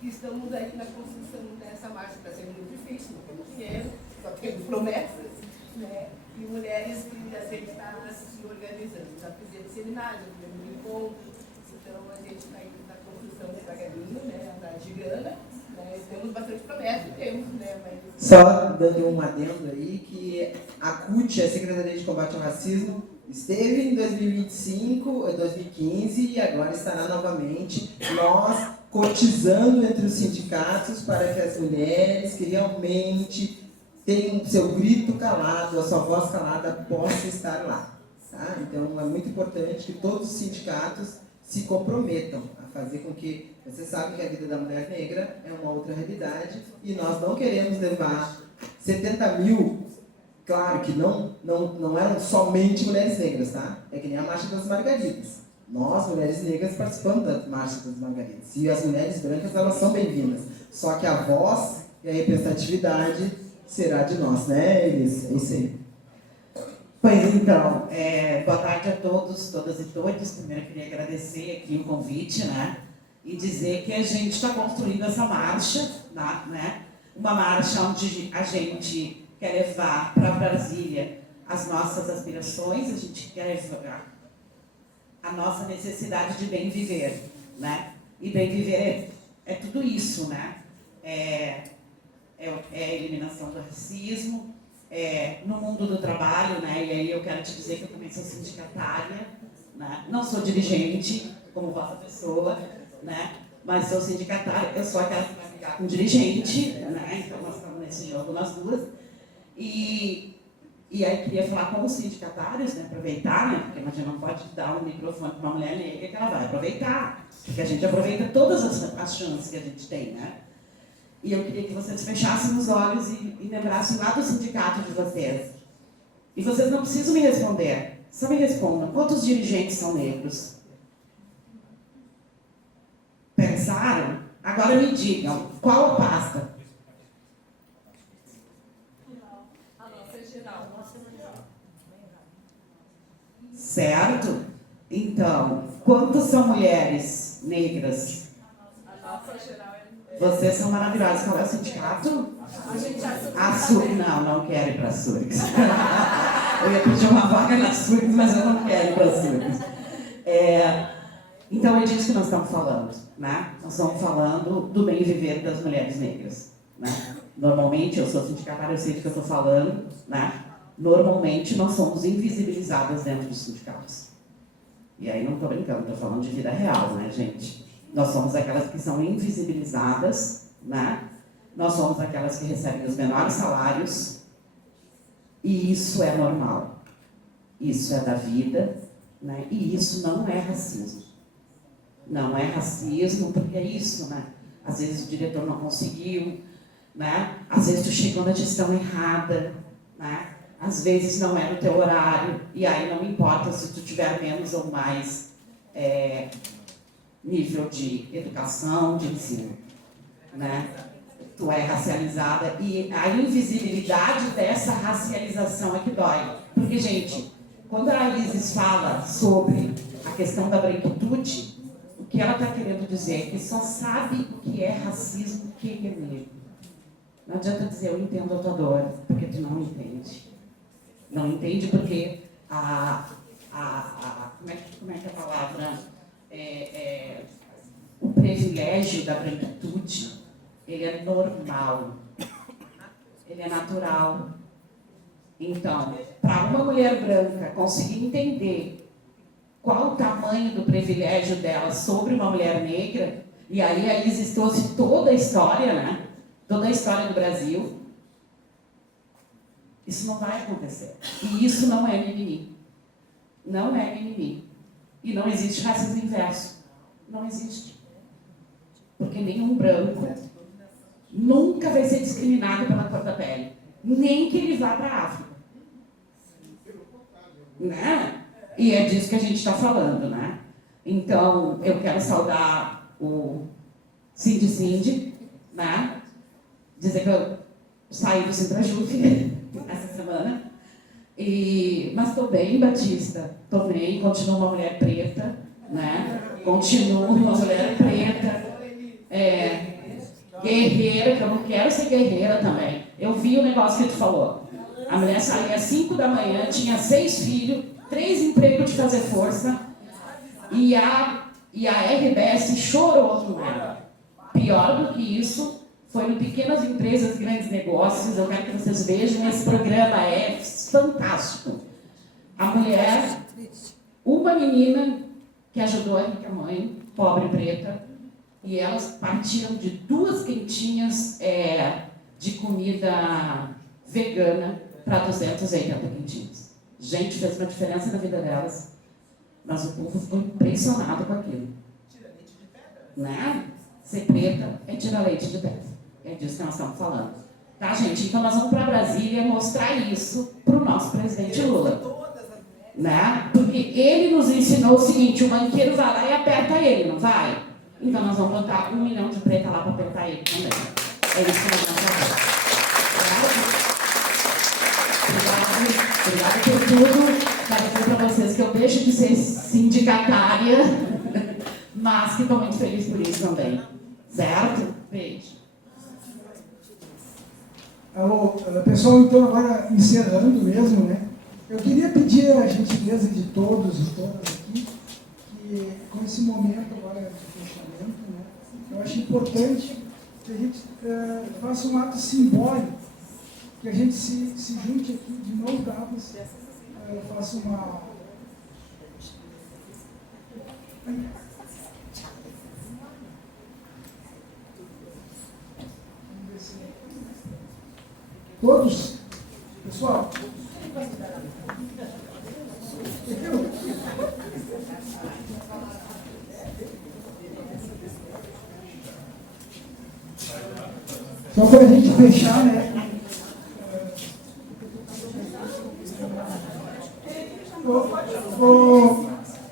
que estamos aí na construção dessa marcha. Está sendo muito difícil, não temos dinheiro, só temos promessas, né? E mulheres que a gente está se organizando. Já fizemos seminário, já fizemos encontros, então a gente está indo na construção devagarinho, né? Atrás de grana, né? Temos bastante promessa, temos, né? Mas... Só dando um adendo aí, que a CUT, a Secretaria de Combate ao Racismo, esteve em 2025, 2015 e agora estará novamente. Nós cotizando entre os sindicatos para que as mulheres que realmente têm seu grito calado, a sua voz calada, possa estar lá. Tá? Então é muito importante que todos os sindicatos se comprometam a fazer com que... Você sabe que a vida da mulher negra é uma outra realidade e nós não queremos levar 70 mil... Claro que não eram somente mulheres negras, tá? É que nem a Marcha das Margaridas. Nós, mulheres negras, participamos da Marcha das Margaridas. E as mulheres brancas, elas são bem-vindas. Só que a voz e a representatividade será de nós, né, Elis? É isso aí. Pois então, boa tarde a todos, todas e todos. Primeiro eu queria agradecer aqui o convite, né? E dizer que a gente está construindo essa marcha, né? Uma marcha onde a gente quer levar para Brasília as nossas aspirações, a gente quer levar a nossa necessidade de bem viver, né? E bem viver é tudo isso, né? É a eliminação do racismo, no mundo do trabalho, né? E aí eu quero te dizer que eu também sou sindicatária, né? Não sou dirigente, como vossa pessoa, né? Mas sou sindicatária, eu sou aquela que vai brigar com dirigente, né? Então nós estamos nesse jogo nós duas. E aí queria falar com os sindicatários, né, aproveitar, né, porque a gente não pode dar um microfone para uma mulher negra que ela vai aproveitar, porque a gente aproveita todas as chances que a gente tem, né? E eu queria que vocês fechassem os olhos e lembrassem lá do sindicato de vocês. E vocês não precisam me responder, só me respondam, quantos dirigentes são negros? Pensaram? Agora me digam, qual a pasta? Certo? Então, quantas são mulheres negras? Vocês são maravilhosos. Qual é o sindicato? A SURG. Não quero ir para a SURG. Eu ia pedir uma vaga na SURG, mas eu não quero ir para a SURG. Então, é disso que nós estamos falando, né? Nós estamos falando do bem viver das mulheres negras, né? Normalmente, eu sou sindicatária, eu sei do que eu estou falando, né? Normalmente, nós somos invisibilizadas dentro dos sindicatos. E aí não estou brincando, estou falando de vida real, né, gente? Nós somos aquelas que são invisibilizadas, né? Nós somos aquelas que recebem os menores salários. E isso é normal. Isso é da vida, né? E isso não é racismo. Não é racismo, porque é isso, né? Às vezes o diretor não conseguiu, né? Às vezes tu chegou na gestão errada, né? Às vezes não é no teu horário, e aí não importa se tu tiver menos ou mais nível de educação, de ensino, né? Tu é racializada, e a invisibilidade dessa racialização é que dói. Porque, gente, quando a Isis fala sobre a questão da branquitude, o que ela está querendo dizer é que só sabe o que é racismo quem é negro. Não adianta dizer, eu entendo a tua dor, porque tu não entende. Não entende porque como é que a palavra o privilégio da branquitude, ele é normal, ele é natural, Então, para uma mulher branca conseguir entender qual o tamanho do privilégio dela sobre uma mulher negra, e aí a Isis trouxe toda a história, né? Toda a história do Brasil. Isso não vai acontecer. E isso não é mimimi. Não é mimimi. E não existe racismo inverso. Não existe. Porque nenhum branco nunca vai ser discriminado pela cor da pele. Nem que ele vá para a África. Né? E é disso que a gente está falando, né? Então, eu quero saudar o Cindy, né? Dizer que eu saí do Sintrajuf essa semana. Mas estou bem, Batista. Estou bem, continuo uma mulher preta, né? Continuo uma mulher preta. Guerreira, que eu não quero ser guerreira também. Eu vi o negócio que tu falou. A mulher saía às 5 da manhã, tinha 6 filhos, 3 empregos de fazer força, e a RBS chorou com ela. Pior do que isso, foi no Pequenas Empresas, Grandes Negócios. Eu quero que vocês vejam, esse programa é fantástico. A mulher, uma menina que ajudou a rica mãe, pobre preta, e elas partiram de 2 quentinhas de comida vegana para 280 quentinhas. Gente, fez uma diferença na vida delas, mas o povo ficou impressionado com aquilo. Tira leite de pedra. Né? Ser preta é tirar leite de pedra. É disso que nós estamos falando. Tá, gente? Então nós vamos para Brasília mostrar isso para o nosso presidente Lula. Né? Porque ele nos ensinou o seguinte: o banqueiro vai lá e aperta ele, não vai? Então nós vamos botar 1 milhão de preta lá para apertar ele também. É isso que nós vamos fazer. Obrigada por tudo. Quero dizer para vocês que eu deixo de ser sindicatária, mas que estou muito feliz por isso também. Certo? Beijo. Alô, pessoal, então agora encerrando mesmo, né? Eu queria pedir a gentileza de todos e todas aqui, que com esse momento agora de fechamento, né, eu acho importante que a gente faça um ato simbólico, que a gente se junte aqui de mãos dadas, faça uma... Todos? Pessoal? Só para a gente fechar, né?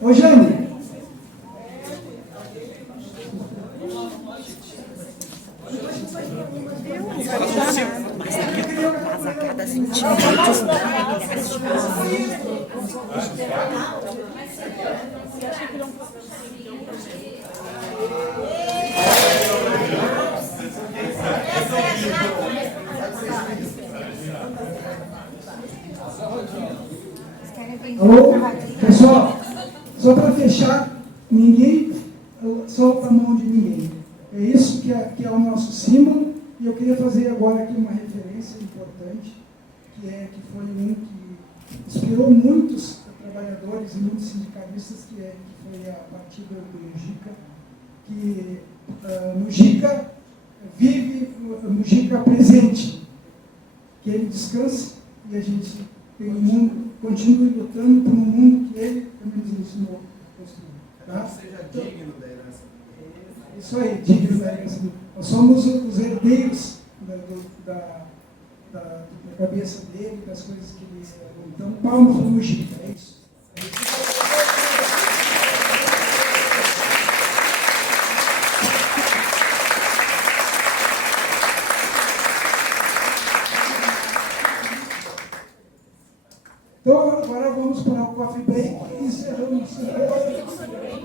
Ô Jane. Mas a cada 20 minutos, Alô, pessoal, só para fechar, ninguém solta a mão de ninguém. É isso que é o nosso símbolo, e eu queria fazer agora aqui uma referência importante, que foi um que inspirou muitos trabalhadores e muitos sindicalistas, que foi a partida do Mujica, que Mujica vive, Mujica presente, que ele descanse e a gente tem um mundo, continue lutando por um mundo que ele também nos ensinou a construir. Tá? Seja digno da herança. Isso aí, digno da herança. Nós somos os herdeiros da cabeça dele, das coisas que ele... Então, palmas para o Mujica, é isso. Então, agora vamos para o coffee break e encerramos.